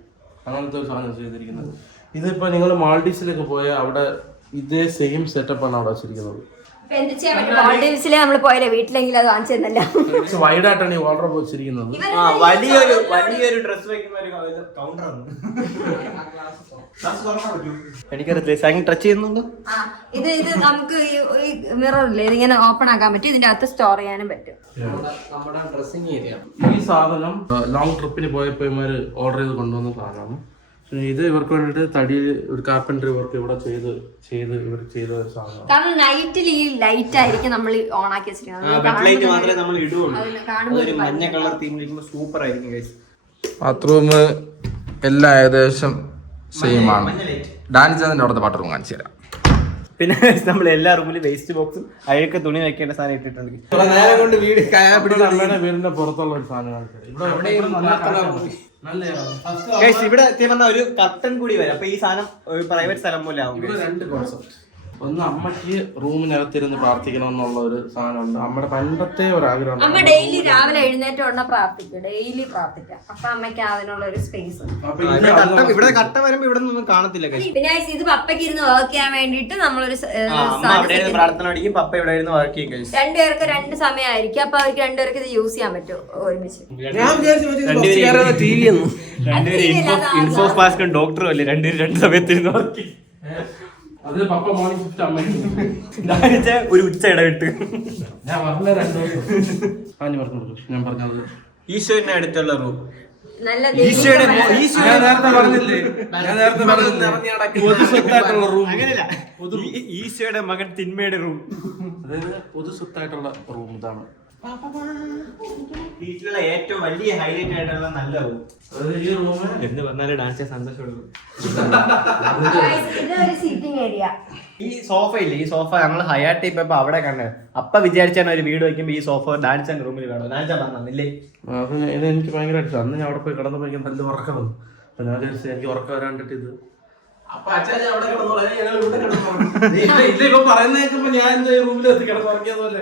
അങ്ങനത്തെ ഒരു സാധനം ചെയ്തിരിക്കുന്നത്. ഇതിപ്പോ നിങ്ങൾ മാൾഡീവ്സിലൊക്കെ പോയാൽ അവിടെ ഇതേ സെയിം സെറ്റപ്പാണ് അവിടെ വെച്ചിരിക്കുന്നത്. നമ്മൾ പോയാലേ വീട്ടിലെങ്കിലും അത് വാങ്ങിച്ചു തന്നല്ല. വൈഡായിട്ടാണ് ഈ വാർഡ്രോബ് വെച്ചിരിക്കുന്നത്. വലിയൊരു ഡ്രസ് വയ്ക്കുന്ന ഒരു കൗണ്ടർ. എനിക്കറിയില്ല ടച്ച് ചെയ്യുന്നുണ്ടോ. ഇത് നമുക്ക് ഈ മിററില്ലേ, ഇതിങ്ങനെ ഓപ്പൺ ആക്കാൻ പറ്റും. ഇതിന്റെ അകത്ത് സ്റ്റോർ ചെയ്യാനും പറ്റും. നമ്മുടെ ഡ്രസ്സിംഗ് ഏരിയ. ഈ സാധനം ലോങ് ട്രിപ്പിന് പോയപ്പോ ഇവര് ഓർഡർ ചെയ്ത് കൊണ്ടുവന്ന സാധനമാണ്. ഇത് ഇവർക്ക് വേണ്ടിട്ട് തടിയിൽ ഒരു കാർപ്പൻട്രി വർക്ക് ഇവിടെ ചെയ്ത് ഇവർ ചെയ്ത ഒരു സാധനം. കാരണം നൈറ്റിൽ ഈ ലൈറ്റ് ആയിരിക്കും നമ്മൾ ഓൺ ആക്കി വെച്ചിരിക്കുന്നത്. മഞ്ഞ കളർ തീമിലിരിക്കുമ്പോൾ സൂപ്പർ ആയിരിക്കും ഗൈസ്. ബാത്റൂം എല്ലാം ഏകദേശം സെയിം ആണ്. ഡാൻസ് അതിന്റെ അവിടുത്തെ ബാത്റൂം കാണിച്ചു തരാം. പിന്നെ നമ്മൾ എല്ലാ റൂമിലും വേസ്റ്റ് ബോക്സും അഴുക്ക തുണി വെക്കേണ്ട സാധനം ഇട്ടിട്ടുണ്ട്. വീടിന്റെ പുറത്തുള്ള ഒരു സാധനം ഇവിടെ ഒരു കർട്ടൻ കൂടി വരും. അപ്പൊ ഈ സാധനം ഒരു പ്രൈവറ്റ് സ്ഥലം പോലെ ആവും. രണ്ട് കോൺസെപ്റ്റ്. ഒന്ന്, അമ്മയ്ക്ക് റൂമിനകത്തിരുന്ന് പ്രാർത്ഥിക്കണം എന്നുള്ള ഒരു സാധനമുണ്ട്. അമ്മയുടെ പണ്ടത്തെ ഒരു ആഗ്രഹം. അമ്മ ഡെയിലി രാവിലെ എഴുന്നേറ്റ് ഉടനെ പ്രാർത്ഥിക്കും. ഡെയിലി പ്രാർത്ഥിക്കാം. അപ്പൊ അമ്മയ്ക്ക് അതിനുള്ള ഒരു സ്പേസ്. ഇവിടെ കട്ട വരുമ്പോ ഇവിടെ ഒന്നും കാണത്തില്ല. പിന്നെ ഇത് പപ്പയ്ക്ക് ഇരുന്ന് വർക്ക് ചെയ്യാൻ വേണ്ടിട്ട് നമ്മളൊരു പ്രാർത്ഥന പഠിക്കും. പപ്പ ഇവിടെ ഇരുന്ന് വർക്ക് ചെയ്യും. രണ്ടുപേർക്ക് രണ്ട് സമയമായിരിക്കും. അപ്പൊ അവർക്ക് രണ്ടുപേർക്ക് ഇത് യൂസ് ചെയ്യാൻ പറ്റും ഒരുമിച്ച്. ഇൻഫോ പാസ്കും ഡോക്ടറും അല്ലേ രണ്ടുപേരും രണ്ട് സമയത്തിരുന്ന് വർക്ക് ചെയ്യും. അത് പപ്പ മോർണിംഗ് ഷിഫ്റ്റ് അമ്മയ്ക്ക് ഒരു ഉച്ച ഇടവിട്ട് ഞാൻ പറഞ്ഞ 2 ദിവസം ഞാൻ പറഞ്ഞത് ഈശോയുടെ അടുത്തുള്ള റൂം. ഈശോയുടെ മകൻ തിന്മയുടെ റൂം. അതായത് പൊതു സ്വത്തായിട്ടുള്ള റൂം ഇതാണ്. വീട്ടിലുള്ള ഏറ്റവും വലിയ ഹൈലൈറ്റ് ആയിട്ടുള്ള നല്ല റൂം. അതായത് ഈ റൂം എന്ന് പറഞ്ഞാല് ഡാൻസ് സന്തോഷമുള്ളൂ. ഈ സോഫ ഇല്ലേ, ഈ സോഫ ഞങ്ങൾ ഹയാട്ടി ഇപ്പൊ അവിടെ കണ്ടേ. അപ്പൊ വിചാരിച്ചാണ് ഒരു വീട് വെക്കുമ്പോ ഈ സോഫ ഡാൻസ് റൂമിൽ വേണം. ഡാൻസ് പറഞ്ഞില്ലേ? അത് ഇത് എനിക്ക് ഭയങ്കരമായിട്ട് അന്ന് ഞാൻ അവിടെ പോയി കിടന്നപ്പോ എനിക്ക് നല്ല ഉറക്കം വന്നു. അപ്പൊ ഞാൻ വിചാരിച്ചു എനിക്ക് ഉറക്കം വരാണ്ടിട്ട് ഇത് ഇപ്പൊ പറയുന്ന കേൾക്കുമ്പോ ഞാൻ റൂമിലെത്തി കിടന്നുറങ്ങിയതുപോലെ.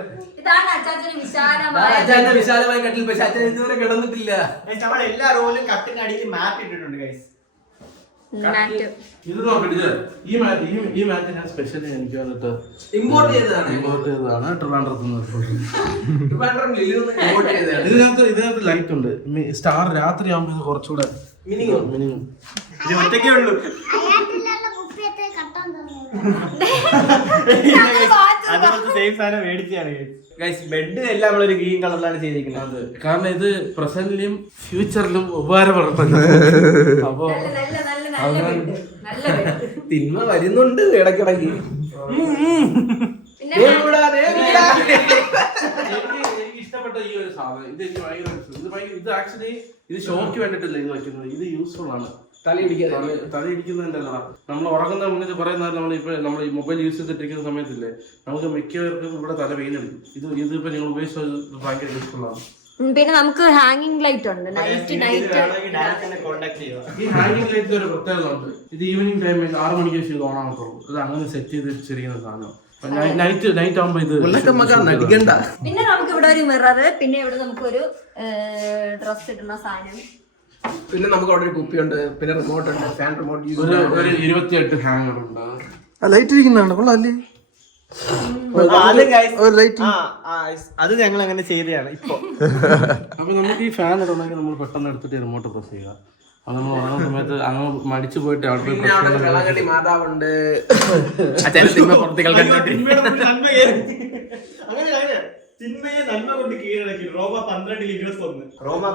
വിശാലമായ കട്ടിൽ പക്ഷെ അച്ഛൻ ഇതുവരെ കിടന്നിട്ടില്ല. നമ്മൾ എല്ലാ റൂമിലും കട്ടിന് അടിയിൽ മാറ്റ് ഇട്ടിട്ടുണ്ട് ഗൈസ്. മാറ്റ്. ഇത് നോക്കിട്ട് ഈ മാറ്റ് ഞാൻ സ്പെഷ്യലി എനിക്ക് വന്നിട്ട് ഇമ്പോർട്ട് ചെയ്തതാണ്. ട്രിവാൻഡ്രത്ത് നിന്ന് ഇതിനകത്ത് ലൈറ്റ് ഉണ്ട്. സ്റ്റാർ രാത്രി ആകുമ്പോൾ ഇത് കുറച്ചുകൂടെ മിനിമം ഇത് ഒറ്റയ്ക്കേ ഉള്ളൂ. അതുപോലത്തെ സെയിം സാധനം മേടിച്ചാണ് ബെഡ് എല്ലാം നമ്മളൊരു ഗ്രീൻ കളറിലാണ് ചെയ്തിരിക്കുന്നത്. കാരണം ഇത് പ്രസന്റിലും ഫ്യൂച്ചറിലും ഉപകാരപ്പെടുന്നു. അപ്പൊ തിന്മ വരുന്നുണ്ട് ഇടയ്ക്കിടയ്ക്ക്. എനിക്ക് ഇഷ്ടപ്പെട്ട ഈ ഒരു സാധനം ഇത് എനിക്ക് ഭയങ്കര ഇത് ആക്ച്വലി ഇത് ഷോക്ക് വേണ്ടിയിട്ടില്ല ഇത് വെക്കുന്നത്. ഇത് യൂസ്ഫുൾ ആണ്. തലയിടിക്കുന്നതിന്റെ അല്ല, നമ്മൾ ഉറങ്ങുന്ന മുന്നിൽ കുറെ നേരം നമ്മൾ ഈ മൊബൈൽ യൂസ് ചെയ്തിട്ടിരിക്കുന്ന സമയത്തില്ലേ നമുക്ക് മിക്കവർക്കും ഇവിടെ തല വെയിലെടുക്കും. ഇതിപ്പോ നിങ്ങൾ ഉപയോഗിച്ചത് ഭയങ്കര യൂസ്ഫുൾ ആണ്. പിന്നെ നമുക്ക് ഹാങ്ങിങ് ലൈറ്റ് ഉണ്ട്. നൈറ്റ് ഈ ഹാങ്ങിങ് ലൈറ്റിൽ ഒരു പ്രത്യേകത ഉണ്ട്. ഇത് ഈവനിങ് ടൈമിൽ 6 മണിക്ക് ശേഷം ഓൺ ആകത്തുള്ളൂ. ഇത് അങ്ങനെ സെറ്റ് ചെയ്ത് വെച്ചിരിക്കുന്ന സാധനം. നൈറ്റ് ആകുമ്പോ ഇത് പിന്നെ നമുക്ക് ഇവിടെ ഒരു മിറർ, പിന്നെ ഇവിടെ നമുക്കൊരു ഡ്രസ് ഇടുന്ന സാധനം, പിന്നെ നമുക്ക് അവിടെ ഒരു കുപ്പിയുണ്ട്, പിന്നെ റിമോട്ട് ഉണ്ട്, ഫാൻ റിമോട്ട്. ഒരു 28 ഹാങ്ങർ ഉണ്ട്. ലൈറ്റ് ഇരിക്കുന്നുണ്ട് കൊള്ളാല്ലേ? അത് ഞങ്ങൾ അങ്ങനെ ചെയ്തതാണ് ഇപ്പൊ. അപ്പൊ നമുക്ക് ഈ ഫാൻ ഇടണമെങ്കിൽ നമ്മൾ പെട്ടെന്ന് എടുത്തിട്ട് റിമോട്ട് പ്രസ് ചെയ്യുക. അത് നമ്മൾ ഉറങ്ങുന്ന സമയത്ത് അങ്ങ് മടിച്ചു പോയിട്ട് അവിടെ മാതാവുണ്ട്. തിന്മയെ നന്മ കൊണ്ട് കീഴടക്കി. റോമ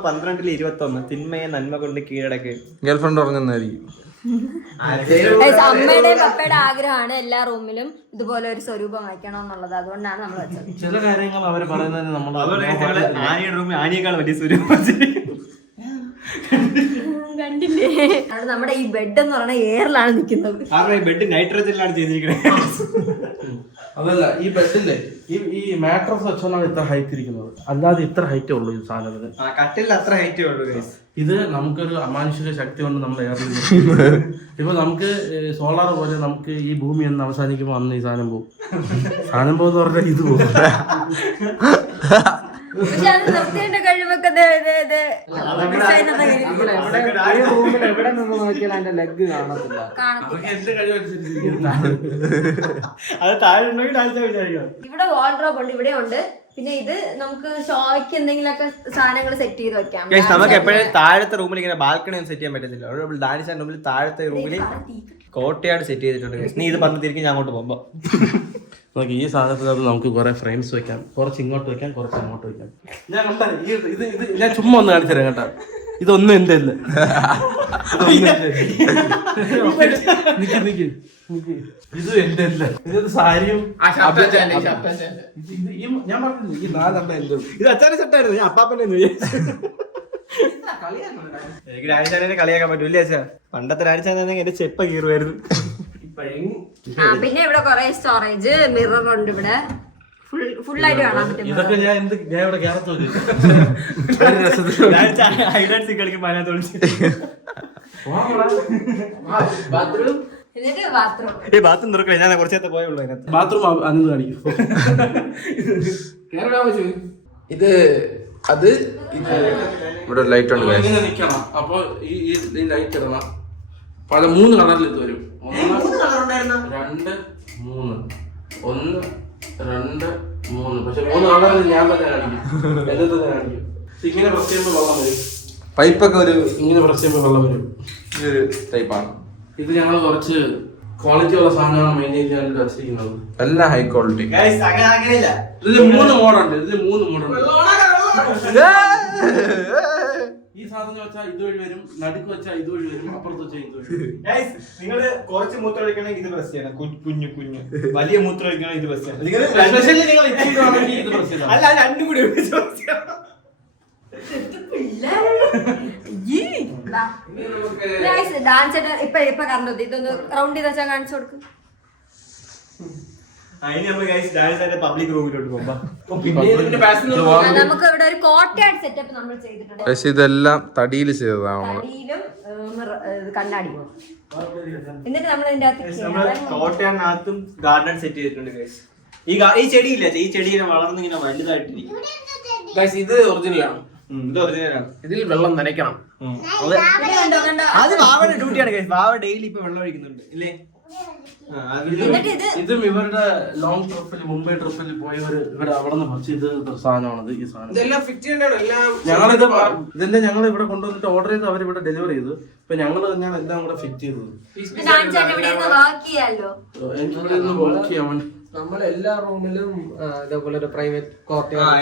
12:21 തിന്മയെ നന്മ കൊണ്ട് കീഴടക്കി. ഗേൾഫ്രണ്ട് ഉറങ്ങുന്നതായിരിക്കും. അമ്മയുടെ പപ്പയുടെ ആഗ്രഹമാണ് എല്ലാ റൂമിലും ഇതുപോലെ ഒരു സ്വരൂപം വയ്ക്കണം എന്നുള്ളത്. അതുകൊണ്ടാണ് നമ്മൾ വെച്ചത്. ചില കാര്യങ്ങൾ അവർ പറയുന്നത് നമ്മൾ ആനിയുടെ റൂമിൽ ആനിയേക്കാൾ വലിയ സ്വരൂപം കണ്ടില്ലേ? നമ്മുടെ ഈ ബെഡ് എന്ന് പറയുന്നത് എയറിലാണ് നിൽക്കുന്നത്. കാരണം ഈ ബെഡ് നൈട്രജനിലാണ് ചെയ്തിരിക്കുന്നത്. അതല്ല, ഈ ബെഡില്ലേ ഈ മാട്രസ് വെച്ചോണ്ടാണ് ഇത്ര ഹൈറ്റ് ഇരിക്കുന്നത്. അല്ലാതെ ഇത്ര ഹൈറ്റേ ഉള്ളൂ ഈ സാധനത്തിന്. കട്ടിൽ അത്ര ഹൈറ്റേ ഉള്ളൂ. ഇത് നമുക്കൊരു അമാനുഷിക ശക്തി കൊണ്ട് നമ്മൾ ഏറി. ഇപ്പൊ നമുക്ക് സോളാർ പോലെ നമുക്ക് ഈ ഭൂമി എന്ന് അവസാനിക്കുമ്പോൾ അന്ന് ഈ സാധനം പോകും. സാധനം പോകുന്ന പറഞ്ഞാൽ ഇത് പോകും. പക്ഷെ അത് നിർത്തേണ്ട കഴിവൊക്കെ എവിടെ നിന്ന് നോക്കിയാൽ അതിന്റെ ലെഗ് കാണത്തില്ല. എന്റെ കഴിവനുസരിച്ച് അത് താഴെ ഉണ്ടെങ്കിൽ താഴ്ച വിചാരിക്കാം. ഇവിടെ വാൾഡ്രോബ് ഉണ്ട്, ഇവിടെ ഉണ്ട്. പിന്നെ ഇത് നമുക്ക് ഷോയ്ക്ക് എന്തെങ്കിലുമൊക്കെ സാധനങ്ങൾ സെറ്റ് ചെയ്ത് വെക്കാം. നമുക്ക് എപ്പോഴും താഴത്തെ റൂമിൽ ഇങ്ങനെ ബാൽക്കണി ഒന്നും സെറ്റ് ചെയ്യാൻ പറ്റത്തില്ല. ഡാനിച്ചാൻ റൂമിൽ താഴത്തെ റൂമിൽ കോട്ടയാട് സെറ്റ് ചെയ്തിട്ടുണ്ട്. നീ ഇത് പറഞ്ഞു തിരിക്കും, ഞാൻ അങ്ങോട്ട് പോകുമ്പോ നോക്കി ഈ സാധനത്തിനകത്ത് നമുക്ക് കുറെ ഫ്രെയിംസ് വെക്കാം. കുറച്ച് ഇങ്ങോട്ട് വെക്കാം, കുറച്ച് അങ്ങോട്ട് വെക്കാം. ഞാൻ കണ്ടാ ഇത് ഞാൻ ചുമ്മാ ഒന്ന് കാണിച്ചു തരാം കേട്ടാ. ഇതൊന്നും എന്റെ അല്ല. ഇത് എന്റെ അല്ല. ഇത് സാരിയും ഞാൻ പറഞ്ഞില്ല ഈ 4 എണ്ണം എന്റെ. ഇത് അച്ചാറ് സെറ്റായിരുന്നു. ഞാൻ അപ്പാപ്പനെ എനിക്ക് രാജസ്ഥാനെ കളിയാക്കാൻ പറ്റൂല്ലേ അച്ഛാ? പണ്ടത്തെ രാജസ്ഥാൻ എന്റെ ചെപ്പ കീറുമായിരുന്നു. പിന്നെ ഇവിടെ കുറെ സ്റ്റോറേജ് മിറർ ഉണ്ട്. ഇവിടെ ഫുള്ളായിട്ട് കാണാൻ പറ്റും. ഇതൊക്കെ ഞാൻ ഇവിടെ കേരളത്തിൽ കളിക്കുമ്പോ അതിനകത്ത് എന്നിട്ട് ബാത്റൂം. ബാത്റൂം തുറക്കില്ല. ഞാൻ കുറച്ച് നേരത്തെ പോയുള്ളൂ അതിനകത്ത്. ബാത്റൂം അന്ന് കാണിക്കും. ഇത് അത് ഇവിടെ ലൈറ്റ് ഉണ്ട്. ഇങ്ങനെ നിക്കണം. അപ്പൊ ഈ ലൈറ്റ് ഇടണം. പല 3 കളറിൽ ഇത് വരും. 1 2 3 1 2 3. പക്ഷെ 3 കളറിൽ ഞാൻ തന്നെ കാണിക്കും. എന്റെ തന്നെ കാണിക്കും. ഇങ്ങനെ പ്രസ് ചെയ്യുമ്പോൾ വെള്ളം വരും. പൈപ്പൊക്കെ ഒരു ഇങ്ങനെ പ്രസ് ചെയ്യുമ്പോൾ വെള്ളം വരും. ഒരു ടൈപ്പാണ്. ഇത് ഞങ്ങൾ കുറച്ച് ക്വാളിറ്റി ഉള്ള സാധനമാണ് മെയിൻറ്റെയിൻ ചെയ്യാനായിട്ട് വെച്ചിരിക്കുന്നത്. എല്ലാം ഹൈ ക്വാളിറ്റി. ഇതിൽ 3 മോഡുണ്ട്. ഈ സാധനം വെച്ചാൽ ഇതുവഴി വരും, നടുക്ക് വെച്ചാൽ ഇതുവഴി വരും, അപ്പുറത്ത് വെച്ചാൽ ഇതുവഴി വരും. നിങ്ങള് കുറച്ച് മൂത്രം ഒഴിക്കണമെങ്കിൽ ഇത് പ്രസ് ചെയ്യണം. കുഞ്ഞു വലിയ മൂത്രം ഒഴിക്കണമെങ്കിൽ ഇത് പ്രസ് ചെയ്യണം. Especially നിങ്ങൾ ഇച്ചിരി ആണെങ്കിൽ ഇത് പ്രസ് ചെയ്യണം. അല്ല രണ്ടും കൂടി ഡാൻസ് ഇപ്പൊ കണ്ടത് ഇതൊന്ന് റൗണ്ട് ചെയ്ത് വെച്ചാൽ കാണിച്ചു കൊടുക്കും. പബ്ലിക് റൂമിലോട്ട് പോകുമ്പോ നമുക്ക് ഇവിടെ ഒരു കോട്ടയാട് സെറ്റപ്പ് നമ്മൾ ചെയ്തിട്ടുണ്ട്. പക്ഷെ ഇതെല്ലാം തടിയിൽ ചെയ്തതാണ് നമ്മള്. തടിയിലും കണ്ണാടിയും. എന്നിട്ട് നമ്മൾ ഇതിന്റെ അകത്ത് കോട്ടയാടിനകത്തും ഗാർഡൻ സെറ്റ് ചെയ്തിട്ടുണ്ട്. ഈ ചെടിയില്ല, ഈ ചെടി വളർന്ന് ഇങ്ങനെ വലുതായിട്ടിരിക്കും. ഇത് ഒറിജിനലാണ്. ഇത് ഒറിജിനലാണ്. ഇതിൽ വെള്ളം നനയ്ക്കണം. അത് ബാബയുടെ ഡ്യൂട്ടിയാണ് guys. ബാബ ഡെയിലി ഇപ്പൊ വെള്ളം ഒഴിക്കുന്നുണ്ട് ഇല്ലേ? ഇതും ഇവരുടെ ലോങ് ട്രിപ്പിൽ മുംബൈ ട്രിപ്പിൽ പോയവര് ഇവിടെ അവിടെ നിന്ന് പറിച്ച് ഇത് സാധനമാണത്. ഈ സാധനം ഇതെല്ലാം ഫിറ്റ് ചെയ്യേണ്ടതാണ്. എല്ലാം ഞങ്ങളിത് ഇതെല്ലാം ഞങ്ങൾ ഇവിടെ കൊണ്ടുവന്നിട്ട് ഓർഡർ ചെയ്ത് അവർ ഇവിടെ ഡെലിവറി ചെയ്തു. ഇപ്പൊ ഞങ്ങൾ തന്നെയാണ് എല്ലാം കൂടെ ഫിറ്റ് ചെയ്തത്. എനിക്ക് ഇവിടെ നിന്ന് വർക്ക് ചെയ്യാൻ വേണ്ടി നമ്മൾ എല്ലാ റൂമിലും ഇതേപോലെ ഒരു പ്രൈവറ്റ്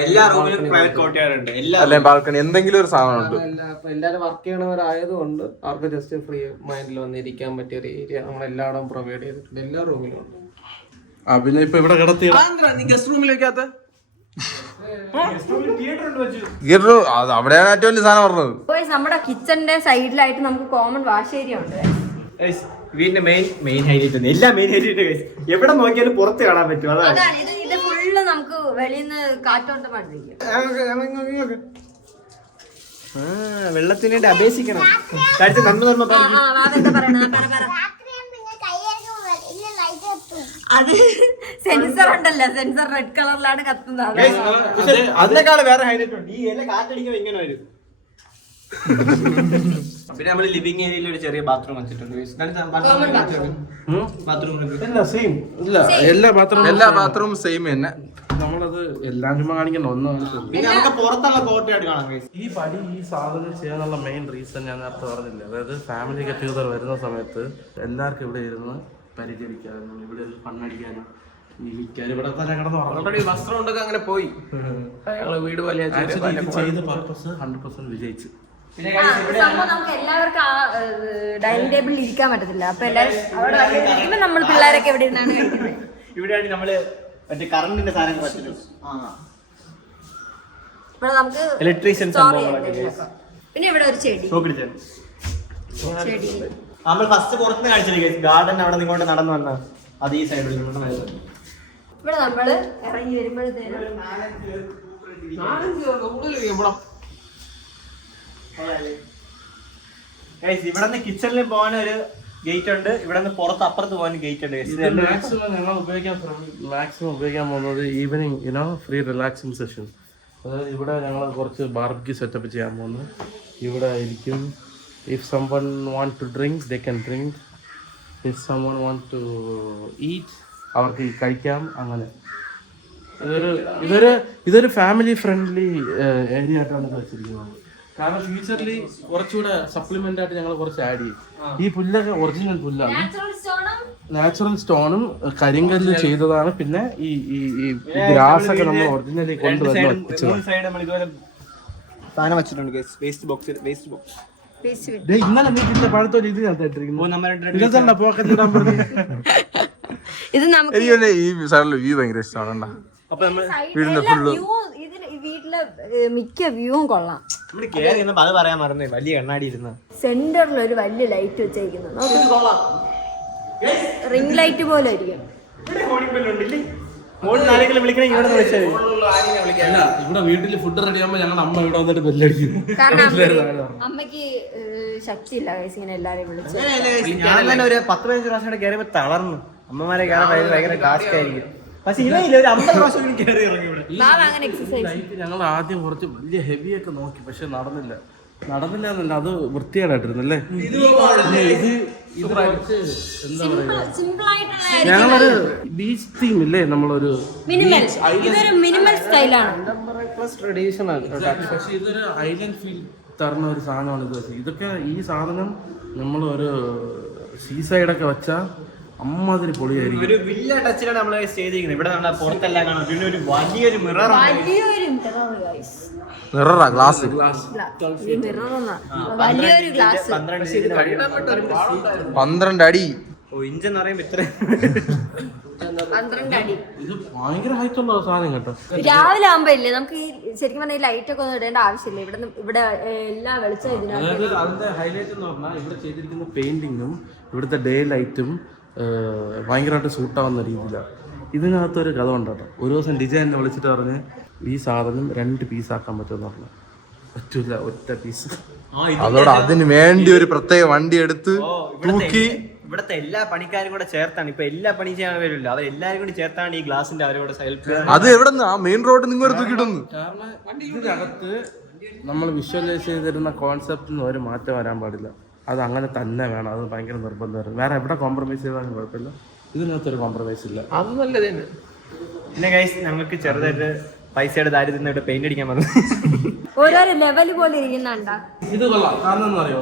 എല്ലാ റൂമിലും പ്രൈവറ്റ് കോർട്ടിയാർഡ് ഉണ്ട്. അല്ലെ ബാൽക്കണി എന്തെങ്കിലും ഒരു സാധനം ഉണ്ട്. എല്ലാവരും വർക്ക് ചെയ്യണവരായതുകൊണ്ട് അവർക്ക് ജസ്റ്റ് ഫ്രീ മൈൻഡിൽ വന്നിരിക്കാൻ പറ്റിയ ഒരു ഏരിയ നമ്മൾ എല്ലായിടവും പ്രൊവൈഡ് ചെയ്തിട്ടുണ്ട്. എല്ലാ റൂമിലും ഉണ്ട്. പിന്നെ ഇപ്പൊ ഇവിടെ കിടത്തി ഗസ്റ്റ് റൂമിൽ വെക്കാത്ത അവിടെയാണ് ഏറ്റവും വലിയ സാധനം പറഞ്ഞത്. നമ്മുടെ കിച്ചണിന്റെ സൈഡിലായിട്ട് നമുക്ക് കോമൺ വാഷ് ഏരിയ ഉണ്ട്. വീടിന്റെ മെയിൻ ഹൈലൈറ്റ് ഉണ്ട്. എല്ലാ മെയിൻ ഹൈലൈറ്റ് എവിടെ നോക്കിയാലും പുറത്ത് കാണാൻ പറ്റും. അതാണ് ഇത് ഫുള്ള് നമുക്ക് വെളിയിൽ നിന്ന് കാറ്റോട്ടം മാറ്റിരിക്കും. വെള്ളത്തിന് വേണ്ടി അപേക്ഷിക്കണം. നമ്മൾ അത് സെൻസർ ഉണ്ടല്ലോ, സെൻസർ റെഡ് കളറിലാണ് കത്തുന്നത്. അതിനേക്കാളും വേറെ ഹൈലൈറ്റ് ഉണ്ട്. ഈ ഇല കാറ്റടിക്കുമ്പോ ഇങ്ങനെ വരും. പിന്നെ നമ്മള് ലിവിംഗ് ഏരിയയിൽ ഒരു ചെറിയ ബാത്റൂം വെച്ചിട്ടുണ്ട്. എല്ലാ ബാത്റൂം സെയിം തന്നെ. നമ്മളത് എല്ലാം ചുമ്മാ കാണിക്കണ്ട. ഒന്നും പിന്നെ നമുക്ക് പുറത്തുള്ള കോർട്ടിയാർഡ് കാണാം. ഈ പടി ഈ സാധനം ചെയ്യാനുള്ള മെയിൻ റീസൺ ഞാൻ നേരത്തെ പറഞ്ഞില്ല. അതായത് ഫാമിലി ഗെറ്റ് ടുഗദർ വരുന്ന സമയത്ത് എല്ലാവർക്കും ഇവിടെ ഇരുന്ന് പരിചരിക്കാനും ഇവിടെ കണ്ണടിക്കാനും ഇവിടെ തന്നെ കിടന്ന് ഓൾറെഡി വസ്ത്രം ഉണ്ടൊക്കെ അങ്ങനെ പോയി. വീട് വലിയ ചെയ്ത പർപ്പസ് 100% വിജയിച്ചു. സംഭവം നമുക്ക് എല്ലാവർക്കും ആ ഡൈനിങ് ടേബിളിൽ ഇരിക്കാൻ പറ്റത്തില്ല. അപ്പൊ എല്ലാവരും അവിടെ ഇരിക്കുമ്പോ നമ്മൾ പിള്ളേരൊക്കെ എവിടെ ഇരുന്നാണ് കഴിക്കുന്നത്. ഇവിടെയാണ് നമ്മള് മറ്റേ കറണ്ടിന്റെ സാധനങ്ങൾ പറ്റും. ഇവിടെ നമുക്ക് ഇലക്ട്രീഷ്യൻ സംഭവങ്ങളൊക്കെ. പിന്നെ ഇവിടെ ഒരു ചെടി നമ്മൾ ഫസ്റ്റ് പുറത്തുനിന്ന് കാണിച്ചില്ലേ ഗാർഡൻ. അവിടെ നിങ്ങോട്ട് നടന്നു വന്ന അത് ഈ സൈഡിൽ ഇവിടെ നമ്മള് ഇറങ്ങി വരുമ്പോഴത്തേനും ഇവിടെ കിച്ചണിൽ പോകാൻ ഒരു ഗേറ്റ് ഉണ്ട്. ഇവിടെ നിന്ന് പുറത്ത് അപ്പുറത്ത് പോകാൻ ഗേറ്റ് ഉണ്ട്. ഞങ്ങൾ മാക്സിമം ഉപയോഗിക്കാൻ പോകുന്നത് ഈവനിങ് ഫ്രീ റിലാക്സിങ് സെഷൻ. അതായത് ഇവിടെ ഞങ്ങൾ കുറച്ച് ബാർബിക്യൂ സെറ്റപ്പ് ചെയ്യാൻ പോകുന്നു. ഇവിടെ ആയിരിക്കും. If someone want to drink they can drink. If someone want to eat അവർക്ക് കഴിക്കാം. അങ്ങനെ ഇതൊരു ഫാമിലി ഫ്രണ്ട്ലി ഏരിയ ആയിട്ടാണ് വെച്ചിരിക്കുന്നത്. കാരണം ഫ്യൂച്ചറിൽ കുറച്ചുകൂടെ സപ്ലിമെന്റ് ആയിട്ട് ഞങ്ങൾ കുറച്ച് ആഡ് ചെയ്യും. ഈ പുല്ലൊക്കെ ഒറിജിനൽ പുല്ലാണ്. നാച്ചുറൽ സ്റ്റോണും കരിങ്കല്ലും ചെയ്തതാണ്. പിന്നെ ഈ ഗ്രാസ് ഒക്കെ നമ്മൾ ഒറിജിനലി കൊണ്ടുവന്ന് ഇന്നലെ നീട്ടിന്റെ പഴത്തോടെ ഇത് ഞാൻ തട്ടിരിക്കുന്നു. പോക്കറ്റിടാൻ പറഞ്ഞു. ഇത് നമുക്ക് ഈ സൈഡിലെ വ്യൂ ഭയങ്കര ഇഷ്ടമാണ്. വീടിന്റെ ഫുള്ള് വീട്ടിലെ മിക്ക വ്യൂവും കൊള്ളാം. അത് പറയാൻ മറന്നേ. വലിയ കണ്ണാടി ഇരുന്ന സെന്ററിൽ ഒരു വലിയ ലൈറ്റ് വെച്ചേക്കുന്നത് റിംഗ് ലൈറ്റ് പോലെ ആയിരിക്കും. ഇവിടെ വീട്ടിൽ ഫുഡ് റെഡി ആകുമ്പോ ഞങ്ങളുടെ അമ്മ ഇവിടെ വന്നിട്ട് ബെല്ലടിക്കും. കാരണം അമ്മക്ക് ശക്തിയില്ല കൈസ് ഇങ്ങനെ എല്ലാരെയും വിളിച്ചു. ഞാൻ തന്നെ ഒരു 10-15 പ്രാവശ്യം കയറിയപ്പോ തളർന്നു. അമ്മമാരെ കയറാൻ ഭയങ്കര ടാസ്ക് ആയിരിക്കും. പക്ഷെ ഇവയില്ല ഒരു 50 പ്രാവശ്യം കയറി ഇറങ്ങി. ഞങ്ങൾ ആദ്യം കുറച്ച് വലിയ ഹെവി ഒക്കെ നോക്കി, പക്ഷെ നടന്നില്ല എന്നല്ല, അത് വൃത്തികേടായിട്ടിരുന്നല്ലേ. ഞങ്ങളൊരു ബീച്ച് തീം ഇല്ലേ, നമ്മളൊരു മിനിമൽ സ്റ്റൈലാണ്. പക്ഷെ ഇതൊരു ഐലൻഡ് ഫീൽ തരുന്ന ഒരു സാധനമാണ് ഇത്. ഇതൊക്കെ ഈ സാധനം നമ്മൾ ഒരു സീ സൈഡൊക്കെ വെച്ചാൽ അമ്മാതിരി പൊളിയായിരിക്കും. ഒരു വില്ല ടച്ചിലാണ് നമ്മൾ ചെയ്തിരിക്കുന്നത്. ഇവിടെ നമ്മുടെ പുറത്തെല്ലാം കാണാം. പിന്നെ ഒരു വലിയൊരു മിറർ, മിററാ ഗ്ലാസ് വലിയൊരു ഗ്ലാസ് 12 അടി. ഇഞ്ചെന്ന് പറയുമ്പോ ഇത്ര 12 അടി. ഇത് ഭയങ്കര ഹൈറ്റ് ഉള്ള സാധനം കേട്ടോ. രാവിലെ ആകുമ്പോ ഇല്ലേ നമുക്ക് ഈ ശരിക്കും പറഞ്ഞാൽ ലൈറ്റ് ഒക്കെ ഒന്നും ഇടേണ്ട ആവശ്യമില്ല. ഇവിടെ എല്ലാ വെളിച്ചം അതായത് അതിന്റെ ഹൈലൈറ്റ് എന്ന് പറഞ്ഞാൽ ഇവിടെ ചെയ്തിരിക്കുന്ന പെയിന്റിങ്ങും ഇവിടുത്തെ ഡേ ലൈറ്റും ഭയങ്കരമായിട്ട് സൂട്ടാവുന്ന രീതിയിലാണ്. ഇതിനകത്തൊരു കഥ ഉണ്ടോ. ഒരു ദിവസം ഡിജൈനെ വിളിച്ചിട്ട് പറഞ്ഞ് ഈ സാധനം 2 പീസാക്കാൻ പറ്റുമെന്ന് പറഞ്ഞു. പറ്റൂല, ഒറ്റ പീസ്. അതോടെ അതിന് വേണ്ടി ഒരു പ്രത്യേക വണ്ടി എടുത്ത് തൂക്കി. ഇവിടുത്തെ എല്ലാ പണിക്കാരും കൂടെ ചേർത്താണ്. ഇപ്പൊ എല്ലാ പണി ചെയ്യാൻ വരില്ല, അവരെല്ലാരും കൂടി ചേർത്താണ് ഈ ഗ്ലാസിന്റെ അവരോട് അത് എവിടെ നിന്ന് ആ മെയിൻ റോഡ് നിങ്ങൾ തൂക്കിയിടുന്നു. കാരണം ഇതിനകത്ത് നമ്മൾ വിഷ്വലൈസ് ചെയ്തിരുന്ന കോൺസെപ്റ്റിൽ നിന്ന് ഒരു മാറ്റം വരാൻ പാടില്ല. അത് അങ്ങനെ തന്നെ വേണം. അത് ഭയങ്കര നിർബന്ധമായിരുന്നു. വേറെ എവിടെ കോംപ്രമൈസ് ചെയ്താലും കുഴപ്പമില്ല. ഇതിനകത്തൊരു കോംപ്രമൈസ് ഇല്ല. അത് നല്ലത് തന്നെ. പിന്നെ ഗൈസ് നമുക്ക് ചെറുതായിട്ട് പൈസയുടെ ദാരിദ്ര്യം ഇവിടെ പെയിന്റ് അടിക്കാൻ വന്നു. ഓരോരോ ലെവൽ പോലെ ഇരിക്കുന്നുണ്ടാ. ഇത് കൊള്ളാം. കാരണം എന്താ അറിയോ,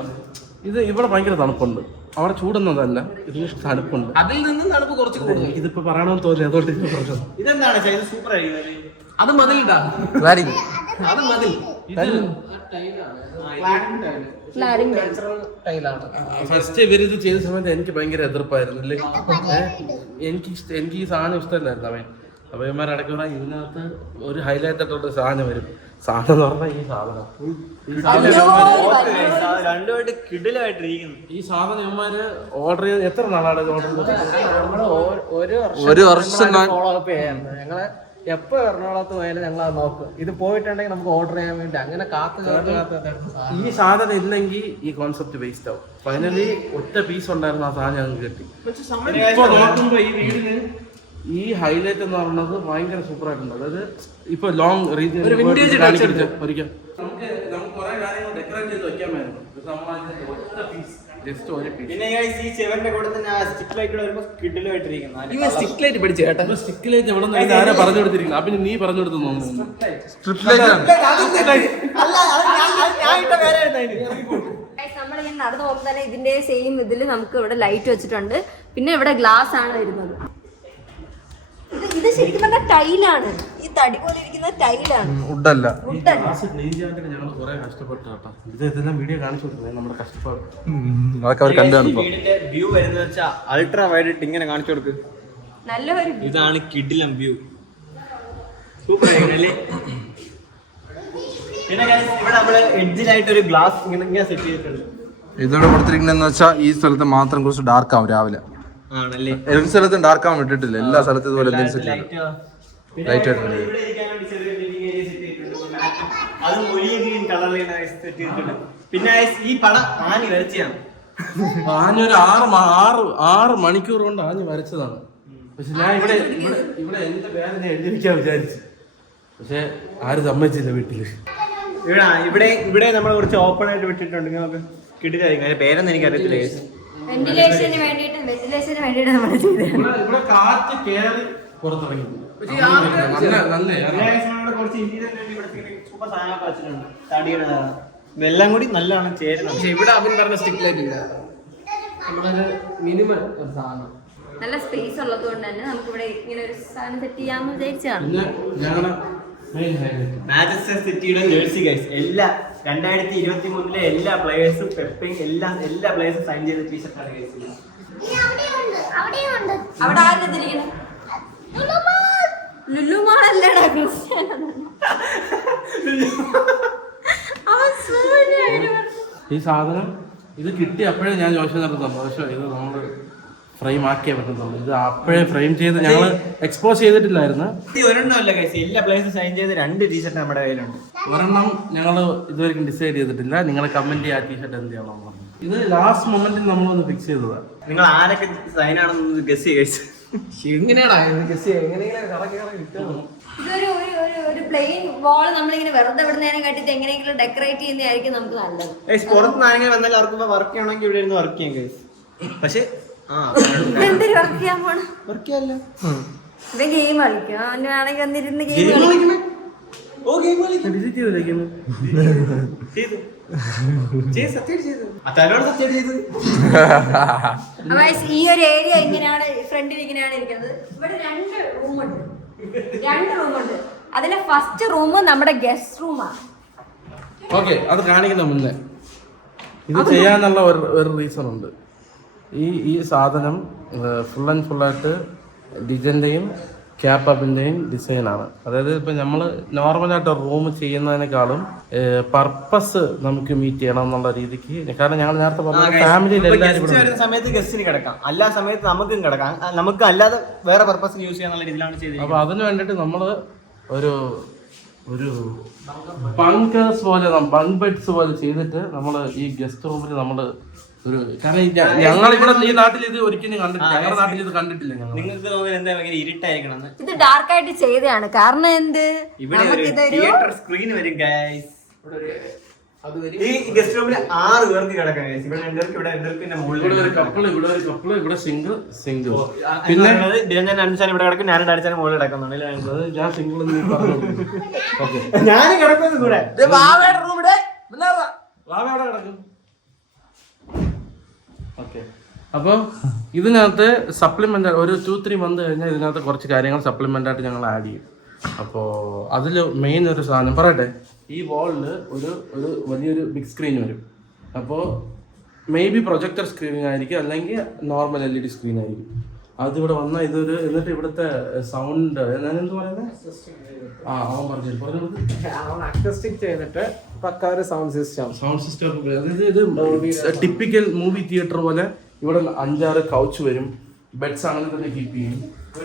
ഇത് ഇവിടെ ഭയങ്കര തണുപ്പുണ്ട്, അവിടെ ചൂടൊന്നതല്ല, ഇതിന് തണുപ്പുണ്ട്. അതിൽ നിന്നും തണുപ്പ് കുറച്ച് കൂടുതൽ. ഇതിപ്പോ പറയണമെന്ന് തോന്നി, അതുകൊണ്ട് ഇതെന്താണ് സൂപ്പർ ആയിരിക്കും. അത് മതിലിടാ, ക്ലാരിങ്. അത് മതിൽ. ഫസ്റ്റ് ഇവരിത് ചെയ്ത സമയത്ത് എനിക്ക് ഭയങ്കര എതിർപ്പായിരുന്നു. എനിക്ക് ഈ സാധനം ഇഷ്ടമല്ലായിരുന്നു. അപ്പൊ ഇവന്മാരടക്കം പറഞ്ഞാൽ ഇതിനകത്ത് ഒരു ഹൈലൈറ്റ് ആയിട്ടുള്ള സാധനം വരും. സാധനം എന്ന് പറഞ്ഞാൽ ഈ സാധനം രണ്ടുമായിട്ട് കിടിലായിട്ടിരിക്കുന്നു. ഈ സാധനം ഇവന്മാര് ഓർഡർ ചെയ്ത് എത്ര നാളാണ് ഓർഡർ ചെയ്തത്? നമ്മള് ഒരു വർഷം ഫോളോ അപ്പ് ചെയ്യാറുണ്ട്. ഞങ്ങള് എപ്പോ എറണാകുളത്ത് പോയാലും ഞങ്ങൾ അത് നോക്കും. ഇത് പോയിട്ടുണ്ടെങ്കിൽ നമുക്ക് ഓർഡർ ചെയ്യാൻ വേണ്ടി അങ്ങനെ കാത്ത് ഈ സാധനം ഇല്ലെങ്കിൽ ഈ കോൺസെപ്റ്റ് വേസ്റ്റ് ആവും. ഫൈനലി ഒറ്റ പീസ് ഉണ്ടായിരുന്നു, ആ സാധനം ഞങ്ങൾക്ക് കിട്ടി. ഇപ്പൊ നോക്കുമ്പോ ഈ വീടിന് ഈ ഹൈലൈറ്റ് എന്ന് പറയുന്നത് ഭയങ്കര സൂപ്പർ ആയിട്ടുണ്ട്. അതായത് ഇപ്പൊ ലോങ് റീജിയൻ ഒരിക്കൽ നമുക്ക് കുറെ കാര്യങ്ങൾ ഡെക്കറേറ്റ് ചെയ്ത് വെക്കാമായിരുന്നു. ജസ്റ്റ് ഒരു പീസ്. പിന്നെ ഈ ചെവന്റെ കൂടെ തന്നെ സ്റ്റിക്ക് ലൈറ്റ് വരുമ്പോ കിടിലായിട്ടിരിക്കുന്നു. സ്റ്റിക്ക് ലൈറ്റ് പിടിച്ചു കേട്ടോ. സ്റ്റിക്ക് ലൈറ്റ് എവിടെ നിന്ന് ആരാ പറഞ്ഞു കൊടുത്തിരിക്കുന്നത്? അപ്പൊ നീ പറഞ്ഞു കൊടുത്തു തോന്നുന്നു. നമ്മളിങ്ങനെ നടന്നു പോകുമ്പോൾ തന്നെ ഇതിന്റെ സെയിം ഇതിൽ നമുക്ക് ഇവിടെ ലൈറ്റ് വെച്ചിട്ടുണ്ട്. പിന്നെ ഇവിടെ ഗ്ലാസ് ആണ് വരുന്നത്. ഇത് ശരിക്കും പറഞ്ഞാൽ ടൈലാണ്. ഈ തടി പോലെ ഇരിക്കുന്ന ടൈലാണ്, വുഡല്ല. ക്ലീൻ ചെയ്യാൻ ഞങ്ങൾ കുറെ കഷ്ടപ്പെട്ടു കേട്ടോ. ഇതെല്ലാം വീഡിയോ കാണിച്ചു കൊടുക്കുന്നത് നമ്മുടെ കഷ്ടപ്പാട്. അതൊക്കെ അവർ കണ്ടു കാണുമ്പോ വീടിന്റെ വ്യൂ വരുന്നത് വെച്ചാൽ അൾട്രാ വൈഡ് ഇട്ട് ഇങ്ങനെ കാണിച്ചു കൊടുക്ക്. നല്ലൊരു ഇതാണ് കിടിലം വ്യൂ. സൂപ്പർ ആയില്ലേ? പിന്നെ ഇവിടെ നമ്മള് എഡ്ജിലായിട്ട് ഒരു ഗ്ലാസ് ഇങ്ങനെ സെറ്റ് ചെയ്തിട്ടുണ്ട്. ഇതിവിടെ കൊടുത്തിരിക്കുന്നതെന്ന് വെച്ചാൽ ഈ സ്ഥലത്ത് മാത്രം കുറച്ച് ഡാർക്ക് ആവും രാവിലെ. ആണല്ലേ? എല്ലാ സ്ഥലത്തും ഡാർക്ക് ആവാൻ വിട്ടിട്ടില്ല. എല്ലാ സ്ഥലത്തും ഇതുപോലെ എന്തെങ്കിലും സെറ്റ് ചെയ്തു. ലൈറ്റ് ആയിട്ടുണ്ട്. അതും ഒലിയ ഗ്രീൻ കളറിലാണ് സെറ്റ് ചെയ്തിട്ടുണ്ട്. പിന്നെ ഈ പടം ആനി വരച്ചാണ്. ആഞ്ഞൊരു 6 മണിക്കൂർ കൊണ്ട് ആഞ്ഞ് വരച്ചതാണ്. പക്ഷെ ഞാൻ ഇവിടെ എന്റെ പേര് ഞാൻ എഴുതി വെക്കാൻ വിചാരിച്ചു, പക്ഷെ ആരും സമ്മതിച്ചില്ല വീട്ടില്. ഇവിടെ നമ്മൾ കുറച്ച് ഓപ്പൺ ആയിട്ട് വിട്ടിട്ടുണ്ട്. നമുക്ക് കിട്ടില്ലായിരിക്കും. അതിന്റെ പേരൊന്നും എനിക്ക് അറിയത്തില്ല. വെന്റിലേഷന് വേണ്ടിയിട്ട് നമ്മൾ ചെയ്തത്. ഇവിടെ കാറ്റ് കേറി പുറത്തിറങ്ങി. എല്ലാം കൂടി നല്ലതാണ് ചേരുന്നത്. പക്ഷെ ഇവിടെ അവൻ പറഞ്ഞ സ്റ്റിക്ക് ലൈറ്റ് ഇല്ല. മിനിമം ഒരു സാധനം. നല്ല സ്പേസ് ഉള്ളത് കൊണ്ട് തന്നെ നമുക്ക് ഇവിടെ ഇങ്ങനെ ഒരു സാധനം സെറ്റ് ചെയ്യാമെന്ന് വിചാരിച്ചാണ്. പിന്നെ ഞങ്ങളുടെ മാഞ്ചസ്റ്റർ സിറ്റിയുടെ ജേഴ്സി ഗൈസ് എല്ലാ 2023 എല്ലാ പ്ലേയേഴ്സും പെപ്പിങ് എല്ലാ പ്ലേയേഴ്സും സൈൻ ചെയ്ത ടീഷർട്ടാണ് ഗൈസ്. അവിടെ ആരെത്തിരിക്കണം? ലുലുമാളല്ലടാ, ക്രിസ്ത്യാനോ. ഈ സാധനം ഇത് കിട്ടി അപ്പോഴേ ഞാൻ ജോഷൻ നടത്തും സന്തോഷം. ഇത് നമ്മള് ഫ്രെയിം ആക്കിയേ പറ്റുന്നുള്ളൂ. ഇത് അപ്പോഴേ ഫ്രെയിം ചെയ്ത് ഞങ്ങൾ എക്സ്പോസ് ചെയ്തിട്ടില്ലായിരുന്നു. ഒരെണ്ണമല്ല ഗൈസ്, എല്ലാ പ്ലേയേഴ്സും സൈൻ ചെയ്ത് 2 ടീഷർട്ട് നമ്മുടെ കയ്യിലുണ്ട്. ഒരെണ്ണം ഞങ്ങൾ ഇതുവരെയും ഡിസൈഡ് ചെയ്തിട്ടില്ല. നിങ്ങൾ കമന്റ് ചെയ്യുക ആ ടീഷർട്ട് എന്ത് ചെയ്യണം. ഇത് ലാസ്റ്റ് മൊമെന്റിൽ നമ്മളൊന്ന് ഫിക്സ് ചെയ്തതാണ്. നിങ്ങൾ ആരൊക്കെ സൈൻ ആണെന്ന് ഗസ് ചെയ്ത് എങ്ങനെയാടാ എങ്ങനെയെങ്കിലും കറക്കി കിട്ടുമോ? ഇതൊരു പ്ലെയിൻ വാൾ നമ്മളിങ്ങനെ വെറുതെ ഇവിടെ നേരം കട്ടിട്ട് എങ്ങനെയെങ്കിലും ഡെക്കറേറ്റ് ചെയ്യുന്നതായിരിക്കും നമുക്ക് നല്ലത്. പുറത്ത് ആരെങ്കിലും വന്നാൽ അവർക്ക് വർക്ക് ചെയ്യണമെങ്കിൽ ഇവിടെ ഇരുന്ന് വർക്ക് ചെയ്യാം ഗൈസ്. പക്ഷെ എന്തൊരു വർക്ക് ചെയ്യാൻ പോണം? വർക്ക് ചെയ്യാല്ലോ. ഇവ ഗെയിം കളിക്കാം. വേണമെങ്കിൽ വന്നിരുന്ന് ഗെയിം കളിക്കാം. ഡിലീറ്റ് ചെയ്തിരിക്കുന്നു. ഈ ഒരു ഏരിയ ഇങ്ങനെയാണ്, ഫ്രണ്ടിൽ ഇങ്ങനെയാണ് ഇരിക്കുന്നത്. ഇവിടെ 2 റൂമുണ്ട്. അതിലെ ഫസ്റ്റ് റൂം നമ്മുടെ ഗസ്റ്റ് റൂമാണ്. ഓക്കെ, അത് കാണിക്കുന്ന മുന്നേ ഇത് ചെയ്യാന്നുള്ള ഒരു റീസൺ ഉണ്ട്. ഈ സാധനം ഫുൾ ആൻഡ് ഫുള്ളായിട്ട് ഡിജന്റെയും ക്യാപ്പബിന്റെയും ഡിസൈനാണ്. അതായത് ഇപ്പൊ നമ്മൾ നോർമലായിട്ട് റൂം ചെയ്യുന്നതിനേക്കാളും പർപ്പസ് നമുക്ക് മീറ്റ് ചെയ്യണം എന്നുള്ള രീതിക്ക്. കാരണം ഞങ്ങൾ നേരത്തെ പറഞ്ഞ ഫാമിലിയിൽ എല്ലാവരും സമയത്ത് ഗസ്റ്റിന് കിടക്കാം, എല്ലാ സമയത്ത് നമുക്കും കിടക്കാം, നമുക്ക് അല്ലാതെ വേറെ പർപ്പസ് യൂസ് ചെയ്യാന്നുള്ള രീതിയിലാണ് ചെയ്തത്. അപ്പൊ അതിന് വേണ്ടിട്ട് നമ്മള് ഒരു ബങ്കേഴ്സ് പോലെ ബങ്ക് ബെഡ്സ് പോലെ ചെയ്തിട്ട് നമ്മള് ഈ ഗസ്റ്റ് റൂമിൽ നമ്മള് ഞങ്ങൾ ഇവിടെ ഈ നാട്ടിൽ ഇത് ഒരിക്കലും കണ്ടിട്ടില്ല. ഞങ്ങളുടെ നാട്ടിൽ ഇത് കണ്ടിട്ടില്ല. നിങ്ങൾക്ക് തോന്നുന്നത് എന്താ ഭയങ്കര ഇരുട്ടായിരിക്കണം? ഇത് ഡാർക്ക് ആയിട്ട് ചെയ്തതാണ്. കാരണം എന്ത്, ഇവിടെ തിയേറ്റർ സ്ക്രീൻ വരും ഗൈസ്. ഈ ഗസ്റ്റ് റൂമിൽ 6 പേർക്ക് കിടക്കാൻ ഇവിടെ എന്റെ മുകളിൽ ഇവിടെ ഒരു കപ്പിള്, ഇവിടെ ഒരു കപ്പിള്, ഇവിടെ സിംഗിൾ. പിന്നെ ഞാൻ അടിച്ചാൻ ഇവിടെ കിടക്കും, ഞാൻ അടിച്ചാൻ മുകളിൽ കിടക്കുന്നുണ്ട്. ഞാൻ സിംഗിൾ എന്ന് പറഞ്ഞു. ഓക്കെ, ഞാൻ കിടക്കുന്നു കൂടെ. ഓക്കെ. അപ്പോൾ ഇതിനകത്ത് സപ്ലിമെന്റ് ഒരു 2-3 മന്ത് കഴിഞ്ഞാൽ ഇതിനകത്ത് കുറച്ച് കാര്യങ്ങൾ സപ്ലിമെന്റ് ആയിട്ട് ഞങ്ങൾ ആഡ് ചെയ്യും. അപ്പോൾ അതിൽ മെയിൻ ഒരു സാധനം പറയട്ടെ, ഈ വാളിൽ ഒരു വലിയൊരു ബിഗ് സ്ക്രീൻ വരും. അപ്പോൾ മേ ബി പ്രൊജക്ടർ സ്ക്രീൻ ആയിരിക്കും, അല്ലെങ്കിൽ നോർമൽ LED സ്ക്രീൻ ആയിരിക്കും. അതിവിടെ വന്നാൽ ഇതൊരു, എന്നിട്ട് ഇവിടുത്തെ സൗണ്ട് ഞാനെന്ത് പറയുന്നത്, അവൻ പറഞ്ഞു അക്വസ്റ്റിക് ചെയ്തിട്ട് പക്ക ഒരു സൗണ്ട് സിസ്റ്റം. അതായത് ഇത് ടിപ്പിക്കൽ മൂവി തിയേറ്റർ പോലെ ഇവിടെ 5-6 കൗച്ച് വരും, ബെഡ്സ് അങ്ങനെ തന്നെ കീപ്പ് ചെയ്യും.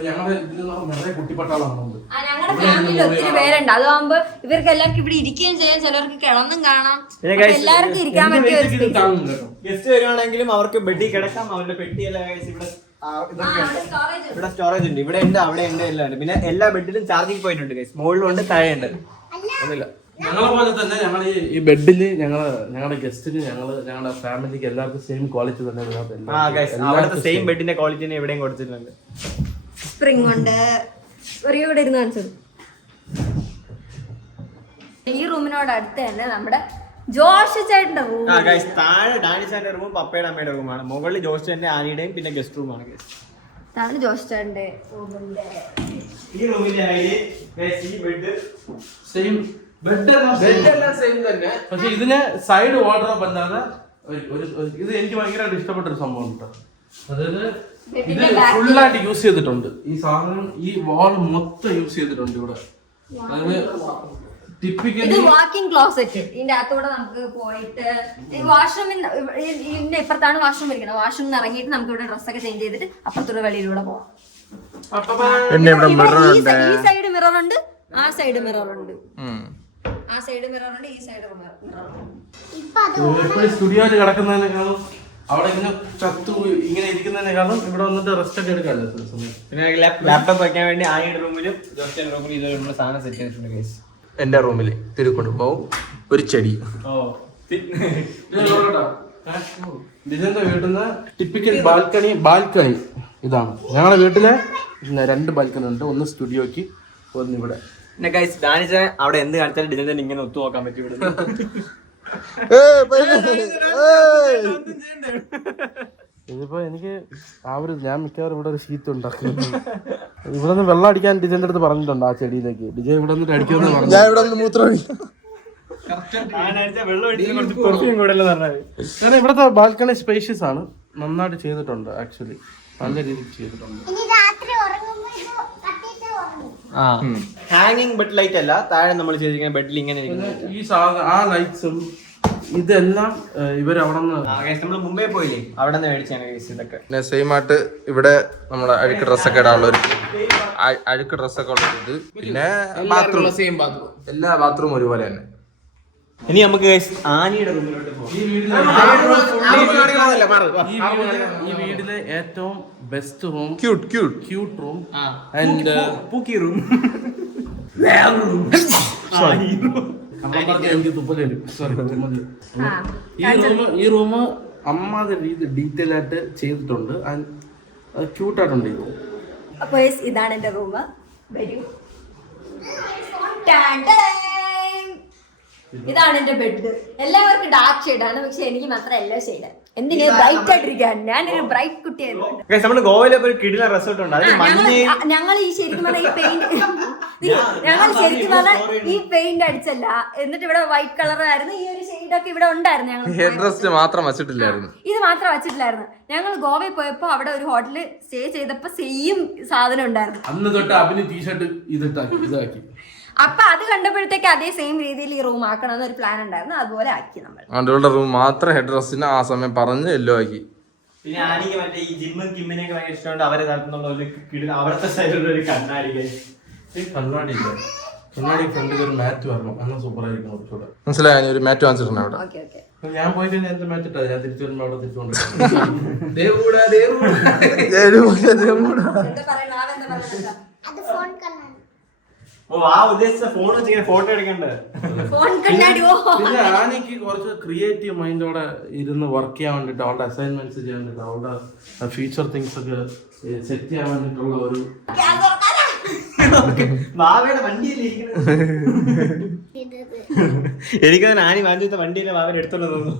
ഞങ്ങളുടെ ഇതിൽ നിറയെ കുട്ടിപ്പട്ടാളാണുണ്ട്. ഞങ്ങളുടെ ഫാമിലി ഒത്തിരി പേരുണ്ട്. അതാകുമ്പോ ഇവർക്ക് എല്ലാവർക്കും ഇവിടെ ഇരിക്കുകയും ചെയ്യാം, ചിലർക്ക് കിടന്നും കാണാം, എല്ലാവർക്കും ഇരിക്കാൻ പറ്റിയ ഒരു സ്പേസ്. ഗസ്റ്റ് വരുവാണെങ്കിലും അവർക്ക് ബെഡിൽ കിടക്കാം. അവരുടെ പെട്ടിയെല്ലാം ഇവിടെ സ്റ്റോറേജ് ഉണ്ട്, ഇവിടെ ഉണ്ട്, അവിടെ ഉണ്ട്, എല്ലാം ഉണ്ട്. പിന്നെ എല്ലാ ബെഡിലും ചാർജിങ് പോയിന്റ് ഉണ്ട്, മുകളിലുണ്ട്, താഴെയുണ്ട്. ഒന്നുമില്ല, ഞങ്ങളെ പോലെ തന്നെ ഞങ്ങൾ ഈ ബെഡില് ഞങ്ങളുടെ ഗസ്റ്റിന് ഞങ്ങളുടെ ഫാമിലിക്ക് എല്ലാവർക്കും സെയിം ക്വാളിറ്റി തന്നെ അവിടുത്തെ സെയിം ബെഡിന്റെ ക്വാളിറ്റി തന്നെ ഇവിടെയും കൊടുത്തിട്ടുണ്ട്. സ്പ്രിംഗ് ഉണ്ട്. ഇവിടെ ഇരുന്ന് കാണിച്ചത് ഈ റൂമിനോട് അടുത്ത് തന്നെ നമ്മുടെ ജോഷ് ചേട്ടന്റെ റൂം. താഴെ ഡാനിച്ചാന്റെ റൂമും പപ്പയുടെ അമ്മയുടെ റൂമാണ്, മുകളിൽ ജോഷ് ചേട്ടന്റെ ആനിയുടെയും പിന്നെ ഗസ്റ്റ് റൂമാണ്. ഇതാണ് ജോഷ് ചേട്ടന്റെ റൂമിന്റെ. ഈ റൂമിന്റെ ഈ ബെഡ് സെയിം ബെഡ് സെയിം തന്നെ. പക്ഷെ ഇതിന് സൈഡ് വാർഡ്രോബ് അല്ലാതെ ഇത് എനിക്ക് ഭയങ്കരമായിട്ട് ഇഷ്ടപ്പെട്ട ഒരു സംഭവം കേട്ടോ. അതായത് ഇത് ഫുള്ളായിട്ട് യൂസ് ചെയ്തിട്ടുണ്ട്. ഈ സാധനം ഈ വാൾ മൊത്തം യൂസ് ചെയ്തിട്ടുണ്ട് ഇവിടെ. അതായത് ഇത് വാക്കിംഗ് ക്ലോസറ്റ്. ഇതിന്റെ അകത്തൂടെ നമുക്ക് പോയിട്ട് വാഷ്റൂമിന്റെ ഇതിന്റെ ഇപ്പുറത്താണ് വാഷ്റൂം ഇരിക്കുന്നത്. വാഷ്റൂമിൽ ഇറങ്ങിയിട്ട് നമുക്ക് ഇവിടെ ഡ്രസ്സൊക്കെ ചേഞ്ച് ചെയ്തിട്ട് അപ്പുറത്തൂടെ വെളിയിലൂടെ പോവാം. ഈ സൈഡ് മിറർ ഉണ്ട്, ആ സൈഡ് മിറർ ഉണ്ട്, ആ സൈഡ് മിറർ ഉണ്ട്, ഈ സൈഡ് മിറർ. സ്റ്റുഡിയോയിൽ കിടക്കുന്നതിനേക്കാളും അവിടെ ഇങ്ങനെ ഇങ്ങനെ ഇരിക്കുന്നതിനേക്കാളും ഇവിടെ വന്നിട്ട് റെസ്റ്റ് ഒക്കെ എടുക്കാമല്ലോ. പിന്നെ ലാപ്ടോപ്പ് വെക്കാൻ വേണ്ടി ആനിയുടെ റൂമിലും ജോഷിന്റെ റൂമിലും ഇതുപോലുള്ള സാധനം സെറ്റ് ചെയ്തിട്ടുണ്ട് ഗൈസ്. എന്റെ റൂമിൽ തിരുക്കൊണ്ടുപോവും ഒരു ചെടി. ഡിജന്റെ വീട്ടിൽ നിന്ന് ടിപ്പിക്കൽ ബാൽക്കണി ഇതാണ്. ഞങ്ങളുടെ വീട്ടിലെ 2 ബാൽക്കണി ഉണ്ട്, ഒന്ന് സ്റ്റുഡിയോക്ക്, ഒന്ന് ഇവിടെ. പിന്നെ ഗൈസ് ഡാനിച്ച അവിടെ എന്ത് കാണിച്ചാലും ഡിജൻ ഇങ്ങനെ ഒത്തു നോക്കാൻ പറ്റും. ഇവിടെ ഇതിപ്പോ എനിക്ക് ഞാൻ മിക്കവാറും ഇവിടെ ഒരു ഷീറ്റ് ഉണ്ടാക്കുന്നു. ഇവിടെ നിന്ന് വെള്ളം അടിക്കാൻ ഡിജന്റെ അടുത്ത് പറഞ്ഞിട്ടുണ്ട് ആ ചെടിയിലേക്ക്. ഡിജൻ ഇവിടെ നിന്ന് അടിക്കുമെന്ന് പറഞ്ഞു. ഞാൻ ഇവിടെ നിന്ന് മൂത്രം കാരണം ഇവിടുത്തെ ബാൽക്കണി സ്പേഷ്യസ് ആണ്, നന്നായിട്ട് ചെയ്തിട്ടുണ്ട്. ആക്ച്വലി നല്ല രീതിയിൽ ചെയ്തിട്ടുണ്ട്. ഹാങ്ങിങ് ബെഡ് ലൈറ്റ് അല്ല, താഴെ നമ്മൾ ചെയ്തിരിക്കുന്ന ബെഡിൽ ഇങ്ങനെ ഈ സാധനം ആ ലൈറ്റ്സും ഇതെല്ലാം ഇവരവിടെ നമ്മൾ മുംബൈ പോയില്ലേ, അവിടെ നിന്ന് മേടിച്ചാണ് ഇതൊക്കെ. പിന്നെ സെയിം ആയിട്ട് ഇവിടെ നമ്മുടെ അഴുക്ക് ഡ്രസ്സൊക്കെ ഇടാനുള്ള ഒരു അഴുക്ക് ഡ്രസ്സൊക്കെ ഉള്ളത് ഇത്. പിന്നെ ബാത്റൂം, എല്ലാ ബാത്റൂം ഒരുപോലെ തന്നെ. ഇനി നമുക്ക് ആനിയുടെ റൂമിലോട്ട് പോകാം. ഈ വീടിലെ ഏറ്റവും best room, cute room and pookie room. ഈ റൂം അമ്മാതിരി രീതി ഡീറ്റെയിൽ ആയിട്ട് ചെയ്തിട്ടുണ്ട്. അത് ക്യൂട്ടായിട്ടുണ്ട് ഈ റൂം. അപ്പൊ ഇതാണ് എന്റെ റൂം. വരൂ. ഇതാണ് എന്റെ ബെഡ്. എല്ലാവർക്കും ഡാർക്ക് ഷെയ്ഡാണ്, പക്ഷെ എനിക്ക് മാത്രം യെല്ലോ ഷെയ്ഡ്. എന്തിനാ ബ്രൈറ്റ് ആയിട്ടിരിക്കാൻ? ഞാനൊരു ബ്രൈറ്റ് കുട്ടിയായിരുന്നു. നമ്മള് ഗോവയിലെ ഒരു കിടിലൻ റിസോർട്ട് ഉണ്ട്, ഞങ്ങൾ ഈ ശരിക്കും പറഞ്ഞാൽ ഈ പെയിന്റ് അടിച്ചല്ല, എന്നിട്ട് ഇവിടെ വൈറ്റ് കളർ ആയിരുന്നു. ഈ ഒരു ഷെയ്ഡൊക്കെ ഇവിടെ ഉണ്ടായിരുന്നു. ഞങ്ങൾ മാത്രം വച്ചിട്ടില്ലായിരുന്നു, ഇത് മാത്രം വച്ചിട്ടില്ലായിരുന്നു. ഞങ്ങൾ ഗോവയിൽ പോയപ്പോ അവിടെ ഒരു ഹോട്ടലിൽ സ്റ്റേ ചെയ്തപ്പോ സെയിം സാധനം ഉണ്ടായിരുന്നു. അന്ന് തൊട്ട് അഭിന് ടീഷർട്ട് ഇതാക്കി. അപ്പൊ അത് കണ്ടപ്പോഴത്തേക്ക് അതേ സെയിം രീതിയിൽ ഈ റൂം ആക്കണം എന്നൊരു പ്ലാൻ ഉണ്ടായിരുന്നു. അതുപോലെ ആക്കി നമ്മൾ. അവളുടെ റൂം മാത്രം ഹെഡ് ഡ്രസ്സിന് ആ സമയം പറഞ്ഞ് എല്ലോ ആക്കി. പിന്നെ ആനിക്ക് മറ്റേ ഈ ജിമ്മും കിമ്മിനെയൊക്കെ ഭയങ്കര ഇഷ്ടമുണ്ട്. അവരെ നടത്തുന്നുള്ള ഒരു അവിടുത്തെ സൈഡിലുള്ള ഒരു കണ്ണാടി. കണ്ണാടി ഫ്രണ്ടിൽ ഒരു മാറ്റ് വരണം, അങ്ങനെ സൂപ്പർ ആയിരിക്കും. കുറച്ചുകൂടെ മനസ്സിലായി, ഒരു മാറ്റ് വാങ്ങിച്ചിട്ടുണ്ട് അവിടെ. ഞാൻ പോയി കഴിഞ്ഞാൽ എന്റെ മാറ്റ് ഇട്ടാ ഞാൻ തിരിച്ചു വരുമ്പോ അവിടെ തിരിച്ചുകൊണ്ട് ഓ ആ ഉദ്ദേശിച്ച ഫോൺ വെച്ച് ഇങ്ങനെ ഫോട്ടോ എടുക്കണ്ടേ? ഫോൺ കണ്ണാടിയോ? പിന്നെ ആനയ്ക്ക് കുറച്ച് ക്രിയേറ്റീവ് മൈൻഡോടെ ഇരുന്ന് വർക്ക് ചെയ്യാൻ വേണ്ടിട്ട് അവളുടെ അസൈൻമെന്റ്സ് ചെയ്യാൻ വേണ്ടിട്ട് അവളുടെ ഫ്യൂച്ചർ തിങ്സ് ഒക്കെ സെറ്റ് ചെയ്യാൻ വേണ്ടിട്ടുള്ള ഒരു ബാബയുടെ വണ്ടിയല്ലേ എനിക്കത് ആനി വാങ്ങിച്ച വണ്ടിയിലെ ബാബൻ എടുത്തോണ്ട് തോന്നുന്നു.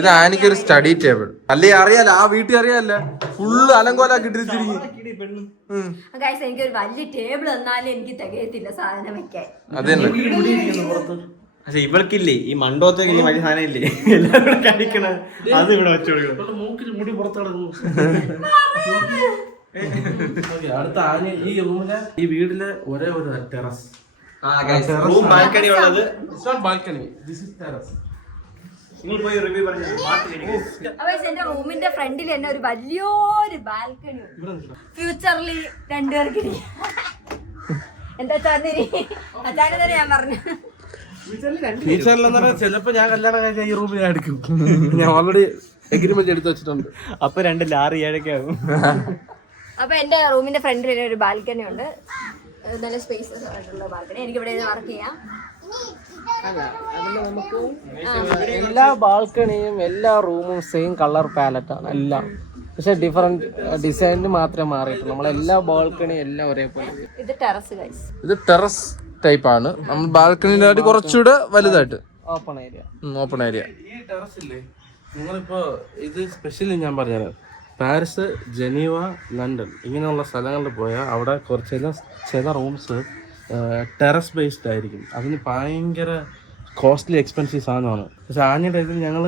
ഇത് ആനിക്ക് ഒരു സ്റ്റഡി ടേബിൾ അല്ലേ? അറിയാലോ, ആ വീട്ടിൽ അറിയാലോ, ഫുള്ള് അലങ്കോലാക്കി ഇട്ടിരിക്കും. ഗൈസ് എനിക്കൊരു വലിയ ടേബിൾ തന്നാലും എനിക്ക് തികയത്തില്ല സാധനം വെക്കാൻ. അതന്നെ. പക്ഷെ ഇവൾക്കില്ലേ ഈ മണ്ടോത്തൊക്കെ വലിയ സാധനം ഇല്ലേ എല്ലാവരും കഴിക്കണ അത് ഇവിടെ വെച്ചു കൊടുക്കണം. മൂക്കിൽ മുടി പുറത്ത് കിടക്കുന്നു. അടുത്ത ആന ഈ റൂമിലെ ഈ വീടിലെ ഒരേ ഒരു ടെറസ് ബാൽക്കണി ഉള്ളത്. Balcony, this is terrace. നിങ്ങൾ പോയി റിവ്യൂ പറഞ്ഞു. അപ്പൊ എന്റെ റൂമിന്റെ ഫ്രണ്ടിൽ തന്നെ ഒരു വലിയൊരു ബാൽക്കണി, ഫ്യൂച്ചറിൽ രണ്ടുപേർക്ക് എന്താ അച്ഛനെ തന്നെ ഞാൻ പറഞ്ഞു. ഫ്യൂച്ചറിലെന്ന് പറഞ്ഞാൽ ചിലപ്പോ ഞാൻ കല്യാണം കഴിഞ്ഞാൽ ഈ റൂമിൽ ഞാൻ എടുക്കും. ഞാൻ ഓൾറെഡി എഗ്രിമെന്റ് എടുത്ത് വെച്ചിട്ടുണ്ട്. അപ്പൊ 2 ലാറി ഏഴൊക്കെ ആകും. അപ്പൊ എന്റെ റൂമിന്റെ ഫ്രണ്ടിൽ ഒരു ബാൽക്കണി ഉണ്ട്, നല്ല സ്പേസസ് ആയിട്ടുള്ള ബാൽക്കണി. എനിക്ക് ഇവിടെ വർക്ക് ചെയ്യാം. അല്ല അതില് നമുക്ക് എല്ലാ ബാൽക്കണിയും എല്ലാ റൂമും സെയിം കളർ പാലറ്റ് ആണ് എല്ലാം. പക്ഷെ ഡിഫറെന്റ് ഡിസൈനിന് മാത്രമേ മാറിയിട്ടുള്ളൂ. നമ്മളെല്ലാ ബാൽക്കണിയും എല്ലാം ഒരേപോലെ. ഇത് ടെറസ് ഗൈസ്. ഇത് ടെറസ് ടൈപ്പ് ആണ്. നമ്മൾ ബാൽക്കണിയിലായിട്ട് കുറച്ചുകൂടെ വലുതായിട്ട് ഓപ്പൺ ഏരിയ. Open area. ഈ ടെറസ് ഇല്ലേ, നിങ്ങളിപ്പോ ഇത് സ്പെഷ്യലി ഞാൻ പറഞ്ഞുതരാം. പാരീസ്, ജനീവ, ലണ്ടൻ ഇങ്ങനെയുള്ള സ്ഥലങ്ങളിൽ പോയാൽ അവിടെ ചില റൂംസ് ടെറസ് ബേസ്ഡ് ആയിരിക്കും. അതിന് ഭയങ്കര കോസ്റ്റ്ലി എക്സ്പെൻസീവ് സാധനമാണ്. പക്ഷെ ആഞ്ഞയുടെ ഇതിൽ ഞങ്ങൾ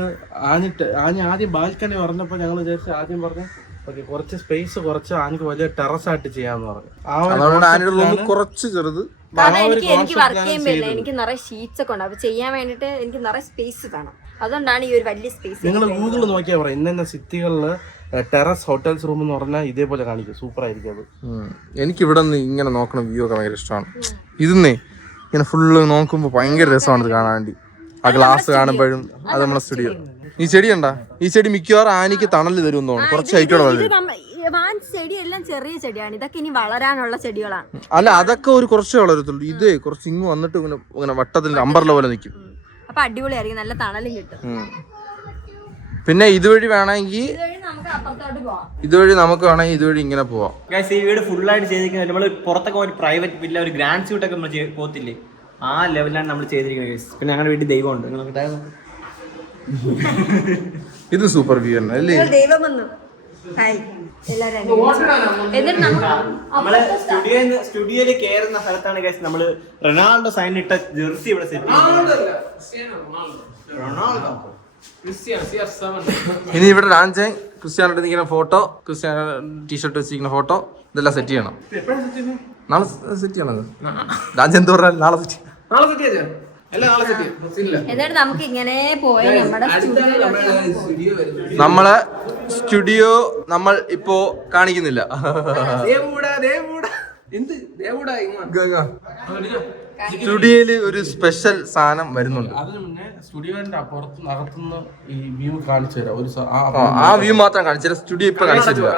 ആഞ്ഞ ആദ്യം ബാൽക്കണി പറഞ്ഞപ്പോൾ ഞങ്ങൾ വിചാരിച്ചു, ആദ്യം പറഞ്ഞു ഓക്കെ കുറച്ച് സ്പേസ് കുറച്ച് ആഞ്ഞക്ക് വലിയ ടെറസ് ആയിട്ട് ചെയ്യാന്ന് പറഞ്ഞു. കുറച്ച് ചെറുത്. കാരണം എനിക്ക് വർക്ക് ചെയ്യാൻ പറ്റില്ല. എനിക്ക് നിറയെ ഷീറ്റ്സ് ഒക്കെ ഉണ്ട്. അപ്പൊ ചെയ്യാൻ വേണ്ടിട്ട് എനിക്ക് നിറയെ സ്പേസ് വേണം. അതുകൊണ്ടാണ് ഈ ഒരു വലിയ സ്പേസ്. നിങ്ങൾ ഗൂഗിൾ നോക്കിയാൽ പറയാം ഇന്ന സിറ്റികളിൽ ടെറസ് ഹോട്ടൽസ് റൂം എന്ന് പറഞ്ഞാൽ ഇതേപോലെ കാണിക്കും. സൂപ്പർ ആയിരിക്കും അത്. എനിക്ക് ഇവിടെ നിന്ന് ഇങ്ങനെ നോക്കണ വ്യൂ ഒക്കെ ഭയങ്കര ഇഷ്ടമാണ്. ഇതെന്നേ ഇങ്ങനെ ഫുള്ള് നോക്കുമ്പോൾ ഭയങ്കര രസമാണ് ഇത് കാണാൻ വേണ്ടി. ആ ഗ്ലാസ് കാണുമ്പോഴും. അത് നമ്മളെ സ്റ്റുഡിയോ. ഈ ചെടി കണ്ടാ? ഈ ചെടി മിക്കവാറും ആനയ്ക്ക് തണല് തരും തോന്നുന്നു. കുറച്ച് ഹൈറ്റോടെ വളരും. ചെടിയെല്ലാം ചെറിയ ചെടിയാണ്. ഇതൊക്കെ ഇനി വളരാനുള്ള ചെടികളാണ്. അല്ല അതൊക്കെ ഒരു കുറച്ചേ വളരത്തുള്ളൂ. ഇത് കുറച്ച് ഇങ്ങ് വന്നിട്ട് ഇങ്ങനെ വട്ടത്തിൽ അമ്പർല പോലെ നിൽക്കും. അപ്പൊ അടിപൊളിയായിരിക്കും, നല്ല തണലും കിട്ടും. പിന്നെ ഇതുവഴി വേണമെങ്കിൽ ഇതുവഴി നമുക്ക് വേണമെങ്കിൽ ഇതുവഴി ഇങ്ങനെ പോവാം. ഈ വീട് ഫുള്ളായിട്ട് ചെയ്തിരിക്കുന്നത് നമ്മള് പുറത്തൊക്കെ ഒരു പ്രൈവറ്റ് വില്ല, ഒരു ഗ്രാൻഡ് സ്യൂട്ട് ഒക്കെ നമ്മൾ പോത്തില്ലേ, ആ ലെവലിലാണ് നമ്മൾ ചെയ്തിരിക്കുന്നത്. പിന്നെ ഞങ്ങളുടെ വീട്ടിൽ ദൈവമുണ്ട്. ഇത് സൂപ്പർ വ്യൂ ആണ് അല്ലേ? ദൈവം വന്നു. നമ്മള് സ്റ്റുഡിയോയില് കയറുന്ന സ്ഥലത്താണ് ഗൈസ് നമ്മള് റൊണാൾഡോ സൈൻ ഇട്ട ജെർസി ഇവിടെ സെറ്റ് റൊണാൾഡോ. ഇനി ഇവിടെ ഡാൻസ് ക്രിസ്ത്യാനോ നിൽക്കുന്ന ഫോട്ടോ, ക്രിസ്ത്യാനോ ടീഷർട്ട് വെച്ചിരിക്കുന്ന ഫോട്ടോ, ഇതെല്ലാം സെറ്റ് ചെയ്യണം. നാളെ സെറ്റ് ചെയ്യണത്. ഡാൻസ് എന്ത് പറഞ്ഞാൽ നാളെ സെറ്റ് ചെയ്യണം. എന്നിട്ട് നമുക്ക് ഇങ്ങനെ പോയി നമ്മളെ സ്റ്റുഡിയോ നമ്മൾ ഇപ്പോ കാണിക്കുന്നില്ല. സ്റ്റുഡിയോയില് ഒരു സ്പെഷ്യൽ സാധനം വരുന്നുണ്ട്. അതിന് മുന്നേ സ്റ്റുഡിയോന്റെ അപ്പുറത്ത് അകത്തുനിന്ന് ഈ വ്യൂ കാണിച്ചു തരാം. ഒരു ആ വ്യൂ മാത്രം കാണിച്ചു. സ്റ്റുഡിയോ ഇപ്പൊ കാണിച്ചിട്ടില്ല.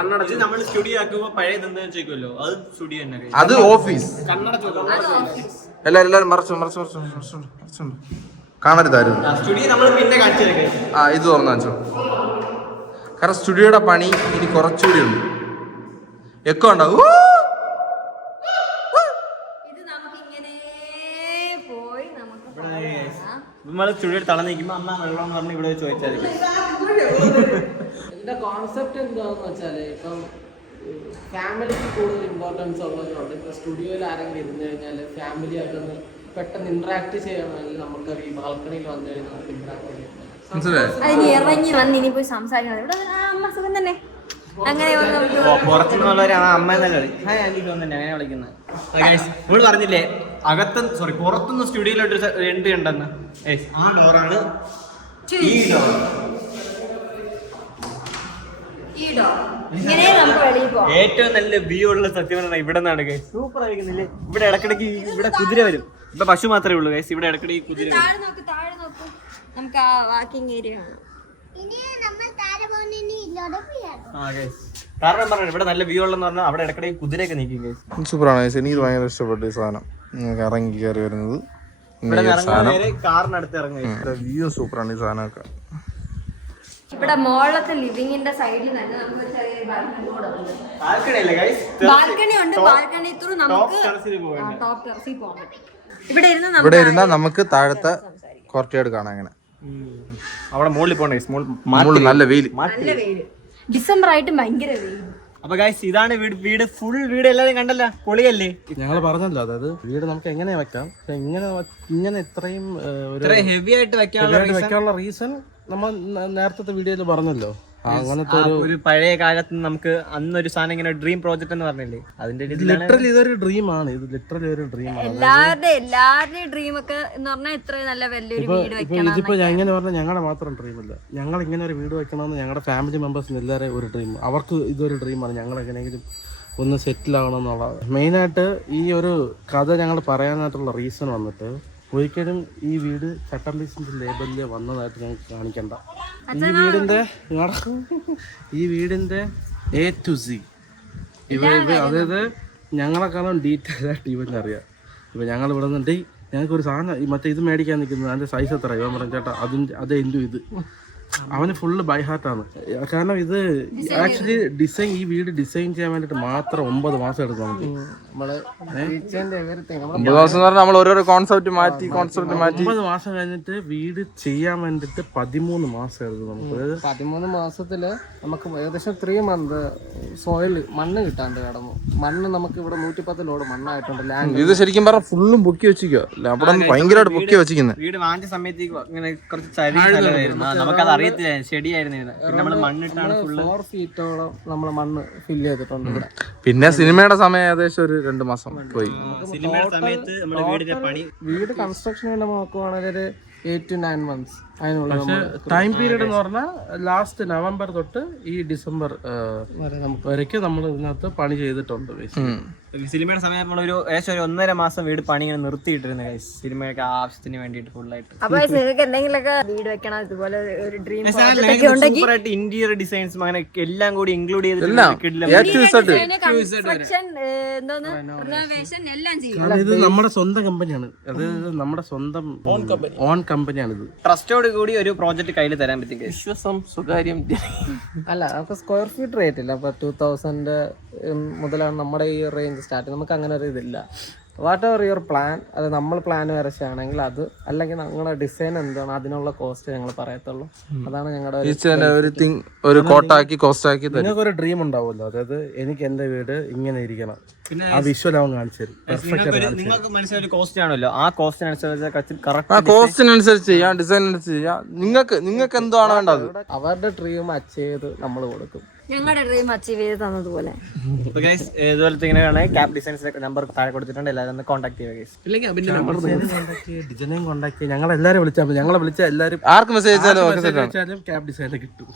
നമ്മൾ സ്റ്റുഡിയോ ആക്കുമ്പോ പഴയതെന്ന് ചോദിക്കുമല്ലോ, അത് സ്റ്റുഡിയോ തന്നെ. അത് ഓഫീസ്. എല്ലാരും മറച്ചു കാണരുതാരും. സ്റ്റുഡിയോ നമ്മൾ പിന്നെ കാണിച്ചു. ആ ഇത് തുറന്നു കാണിച്ചോ. കാരണം സ്റ്റുഡിയോയുടെ പണി ഇനി കുറച്ചുകൂടി ഉണ്ട്. എക്കോ ഉണ്ടാവും. നമ്മള് സ്റ്റുഡിയോ തളർന്നു നിൽക്കുമ്പോ അമ്മ വെള്ളം എന്ന് പറഞ്ഞ് ഇവിടെ ചോദിച്ചാൽ എന്റെ കോൺസെപ്റ്റ് എന്താന്ന് വെച്ചാല് ഇപ്പം ഫാമിലിക്ക് കൂടുതൽ ഇമ്പോർട്ടൻസ് ഉള്ളതുകൊണ്ട് ഇപ്പൊ സ്റ്റുഡിയോയിൽ ആരെങ്കിലും ഇരുന്ന് കഴിഞ്ഞാല് ഫാമിലി ആയിട്ടൊന്ന് പെട്ടെന്ന് ഇന്ററാക്ട് ചെയ്യണമെങ്കിൽ നമുക്ക് ഈ ബാൽക്കണിയിൽ വന്നു കഴിഞ്ഞാൽ നമുക്ക് ഇന്ററാക്ട് ചെയ്യാം. അതിന് ഇറങ്ങി വന്ന് ഇനി പോയി സംസാരിക്കണം. ഇവിടെ അമ്മ സുഖം തന്നെ. അങ്ങനെ പുറത്തുനിന്നുള്ളവര് ആ അമ്മ തന്നെ അങ്ങനെ വിളിക്കുന്നത്. ഇവിടെ പറഞ്ഞില്ലേ പുറത്തുനിന്ന് സ്റ്റുഡിയോയിലോട്ട് എൻട്രി ഉണ്ടെന്ന്. ആ ഡോറാണ് ഈ ഡോർ. ഏറ്റവും നല്ല വ്യൂ ഉള്ള സത്യം പറഞ്ഞാൽ ഇവിടെ നിന്നാണ്. സൂപ്പർ ആയിരിക്കുന്നില്ലേ? ഇവിടെ ഇടക്കിടക്ക് ഇവിടെ കുതിര വരും. ഇപ്പൊ പശു മാത്രമേ ഉള്ളൂ ഗൈസ്. ഇവിടെ ഇടക്കിടക്ക് കുതിര നമുക്ക് ആ വാക്കിംഗ് ഏരിയ ആണ്. കാരണം പറഞ്ഞു ഇവിടെ നല്ല വ്യൂ ഉള്ളെന്ന് പറഞ്ഞാൽ അവിടെ ഇടയ്ക്കിടയ്ക്ക് കുതിരയൊക്കെ നിൽക്കും guys. സൂപ്പറാണ് guys. എനിക്ക് ഭയങ്കര ഇഷ്ടപ്പെട്ടു ഈ സാധനം. നിങ്ങൾക്ക് ഇറങ്ങി കയറി വരുന്നത് ഇവിടെ ഇറങ്ങുന്നവരെ കാറിനടുത്ത് ഇറങ്ങും. വ്യൂ സൂപ്പറാണ് ഈ സാധനമൊക്കെ. ഇവിടെ മോളത്തെ ലിവിങ്ങിന്റെ സൈഡിൽ തന്നെ നമുക്ക് ചെറിയൊരു ബാൽക്കണി കൂടെ ഉണ്ട്. ബാൽക്കണി അല്ലേ guys? ബാൽക്കണി ഉണ്ട്. ബാൽക്കണി ത്രൂ നമുക്ക് ടോപ്പ് ടെറസിൽ പോകാൻ പറ്റും. ഇവിടെ ഇവിടെ ഇരുന്നാൽ നമുക്ക് താഴത്തെ കോർട്ടിയാട് കാണാം. അങ്ങനെ അവിടെ മുകളിൽ പോകണേ. നല്ല വെയിൽ. നല്ല വെയില്. ഡിസംബർ ആയിട്ട് ഭയങ്കര വെയിൽ. അപ്പൊ ഗൈസ് ഇതാണ് വീട് ഫുൾ വീട് എല്ലാവരും കണ്ടല്ലോ, പൊളിയല്ലേ? ഞങ്ങൾ പറഞ്ഞല്ലോ, അതായത് വീട് നമുക്ക് എങ്ങനെ വെക്കാം, പക്ഷെ ഇങ്ങനെ ഇത്രയും ഹെവി ആയിട്ട് വെക്കാനുള്ള റീസൺ നമ്മൾ നേരത്തെ വീഡിയോയിൽ പറഞ്ഞല്ലോ. അങ്ങനത്തെ ഒരു പഴയ കാലത്ത് നമുക്ക് അന്നൊരു സാധനം ഇങ്ങനെ ഡ്രീം പ്രോജക്റ്റ് എന്ന് പറഞ്ഞില്ലേ, അതിന്റെ ലിറ്ററലി ഇതൊരു ഡ്രീമാണ്. ഇത് ലിറ്ററലി ഒരു ഡ്രീമാണ്. എല്ലാവരുടെയും ഡ്രീം ഒക്കെ എന്ന് പറഞ്ഞാൽ ഇത്രയും നല്ല വലിയൊരു വീട് വെക്കണം. ഇതിപ്പോ ഞാൻ ഇങ്ങനെ പറഞ്ഞാൽ ഞങ്ങളുടെ മാത്രം ഡ്രീമല്ല, ഞങ്ങൾ ഇങ്ങനെ ഒരു വീട് വെക്കണമെന്ന് ഞങ്ങളുടെ ഫാമിലി മെമ്പേഴ്സിന് എല്ലാവരും ഒരു ഡ്രീം. അവർക്ക് ഇതൊരു ഡ്രീമാണ്, ഞങ്ങൾ എങ്ങനെയെങ്കിലും ഒന്ന് സെറ്റിൽ ആവണം എന്നുള്ളത്. മെയിനായിട്ട് ഈ ഒരു കഥ ഞങ്ങൾ പറയാനായിട്ടുള്ള റീസൺ വന്നിട്ട്, ഒരിക്കലും ഈ വീട് ഷട്ടർ ലീസിന്റെ ലേബലിൽ വന്നതായിട്ട് ഞങ്ങൾക്ക് കാണിക്കണ്ട. ഈ വീടിന്റെ A to Z അതായത് ഞങ്ങളെക്കാളും ഡീറ്റെയിൽ ആയിട്ട് ഇവന് അറിയാം. ഇപ്പൊ ഞങ്ങൾ ഇവിടെ നിന്നിട്ട് ഞങ്ങൾക്ക് ഒരു സാധനം മറ്റേ ഇത് മേടിക്കാൻ നിൽക്കുന്നത്, അതിന്റെ സൈസ് എത്ര, ഇവൻ പറഞ്ഞു ചേട്ടാ അത് ഇത് അവന് ഫുള്ള് ബൈ ഹാർട്ടാണ്. കാരണം ഇത് ആക്ച്വലി ഈ വീട് ഡിസൈൻ ചെയ്യാൻ വേണ്ടിട്ട് മാത്രം 9 മാസം എടുക്കും നമുക്ക്. 9 മാസം നമ്മൾ ഓരോരോ കോൺസെപ്റ്റ് മാറ്റി 9 മാസം കഴിഞ്ഞിട്ട് വീട് ചെയ്യാൻ വേണ്ടിട്ട് 13 മാസം എടുക്കും നമുക്ക്. 13 മാസത്തില് നമുക്ക് ഏകദേശം 3 മന്ത് സോയിൽ മണ്ണ് കിട്ടാണ്ട് കിടന്നു. മണ്ണ് നമുക്ക് ഇവിടെ 110 ലോഡ് മണ്ണായിട്ടുണ്ട് ലാൻഡ്. ഇത് ശരിക്കും പറഞ്ഞാൽ ഫുള്ളും പൊക്കി വെച്ചിരിക്കുക. അവിടെ ഭയങ്കരമായിട്ട് പൊക്കി വെച്ചിരിക്കുന്നത്. വീട് വാങ്ങിച്ച സമയത്ത് ഇങ്ങനെ കുറച്ച് ചരിവായിരുന്നു, നമുക്കത് അറിയത്തില്ല, ചെടിയായിരുന്നു. പിന്നെ നമ്മള് മണ്ണിട്ടാണ് 4 ഫീറ്റോളം നമ്മള് മണ്ണ് ഫില്ല് ചെയ്തിട്ടുണ്ട് ഇവിടെ. പിന്നെ സിനിമയുടെ സമയം ഏകദേശം ഒരു 2 മാസം പോയി. സിനിമയുടെ സമയത്ത് നമ്മുടെ വീടിന്റെ പണി, വീട് കൺസ്ട്രക്ഷൻ വേണ്ടി നോക്കുവാണെങ്കിൽ ഒരു 8 to 9 months അതിനുള്ള ടൈം പീരീഡ് എന്ന് പറഞ്ഞാൽ ലാസ്റ്റ് നവംബർ തൊട്ട് ഈ ഡിസംബർ വരയ്ക്ക് നമ്മൾ ഇതിനകത്ത് പണി ചെയ്തിട്ടുണ്ട്. സിനിമയുടെ സമയം നമ്മളൊരു ഏകദേശം ഒരു 1.5 മാസം വീട് പണി ഇങ്ങനെ നിർത്തിയിട്ടിരുന്നു സിനിമയൊക്കെ ആവശ്യത്തിന് വേണ്ടിയിട്ട് ഫുള്ളായിട്ട്. അപ്പൊ നിങ്ങൾക്ക് എന്തെങ്കിലുമൊക്കെ വീട് വെക്കണം, ഇതുപോലെ ഒരു ഡ്രീം സൂപ്പറായിട്ട് ഇന്റീരിയർ ഡിസൈൻസ് അങ്ങനെ എല്ലാം കൂടി ഇൻക്ലൂഡ് കൺസ്ട്രക്ഷൻ റിനോവേഷൻ എല്ലാം ചെയ്യും. ഇത് നമ്മുടെ സ്വന്തം കമ്പനിയാണ്, അതായത് നമ്മുടെ സ്വന്തം ഓൺ കമ്പനിയാണിത്. ട്രസ്റ്റോട് കൂടി ഒരു പ്രോജക്റ്റ് കയ്യിൽ തരാൻ പറ്റും. വിശ്വാസം, സ്വകാര്യം. അല്ല നമുക്ക് സ്ക്വയർ ഫീറ്റ് റേറ്റ് ഇല്ല. അപ്പൊ 2000 മുതലാണ് നമ്മുടെ ഈ റേഞ്ച് സ്റ്റാർട്ട്. നമുക്ക് അങ്ങനെ ഒരു ഇതില്ല. വാട്ട് എവർ യുവർ പ്ലാൻ, അത് നമ്മൾ പ്ലാൻ വരച്ചാണെങ്കിൽ അത്, അല്ലെങ്കിൽ ഞങ്ങളുടെ ഡിസൈൻ എന്താണ് അതിനുള്ള കോസ്റ്റ് ഞങ്ങൾ പറയത്തുള്ളൂ. അതാണ് ഞങ്ങളുടെ ഒരു കോട്ടാക്കി കോസ്റ്റ് ആക്കി. നിങ്ങൾക്ക് ഒരു ഡ്രീം ഉണ്ടാവുമല്ലോ, അതായത് എനിക്ക് എന്റെ വീട് ഇങ്ങനെ ഇരിക്കണം, ആ വിഷ്വൽ അവൻ കാണിച്ചു തരും. നിങ്ങൾക്ക് മനസ്സിലായ കോസ്റ്റ് ആണല്ലോ, ആ കോസ്റ്റിനനുസരിച്ച് കോസ്റ്റിനനുസരിച്ച് ചെയ്യാം, ഡിസൈൻ അനുസരിച്ച് ചെയ്യാം. നിങ്ങൾക്ക് എന്താണോ വേണ്ടത് അവരുടെ ഡ്രീം അച്ചീവ് ചെയ്ത് നമ്മൾ കൊടുക്കും. ഞങ്ങളുടെ ഡ്രീം അച്ചീവ് ചെയ്ത് തന്നതുപോലെ. ഇതുപോലത്തെ ഇങ്ങനെ ക്യാപ് ഡിസൈൻസ് നമ്പർ താഴെ കൊടുത്തിട്ടുണ്ട്, എല്ലാവരും കോൺടാക്ട് ചെയ്യുക. ഡിസൈനും കോൺടാക്ട് ചെയ്യുക. ഞങ്ങളെല്ലാവരും വിളിച്ചാൽ, ഞങ്ങളെ വിളിച്ചാൽ എല്ലാവരും ആർക്ക് മെസ്സേജ് അയച്ചാലും ക്യാപ് ഡിസൈൻ കിട്ടും.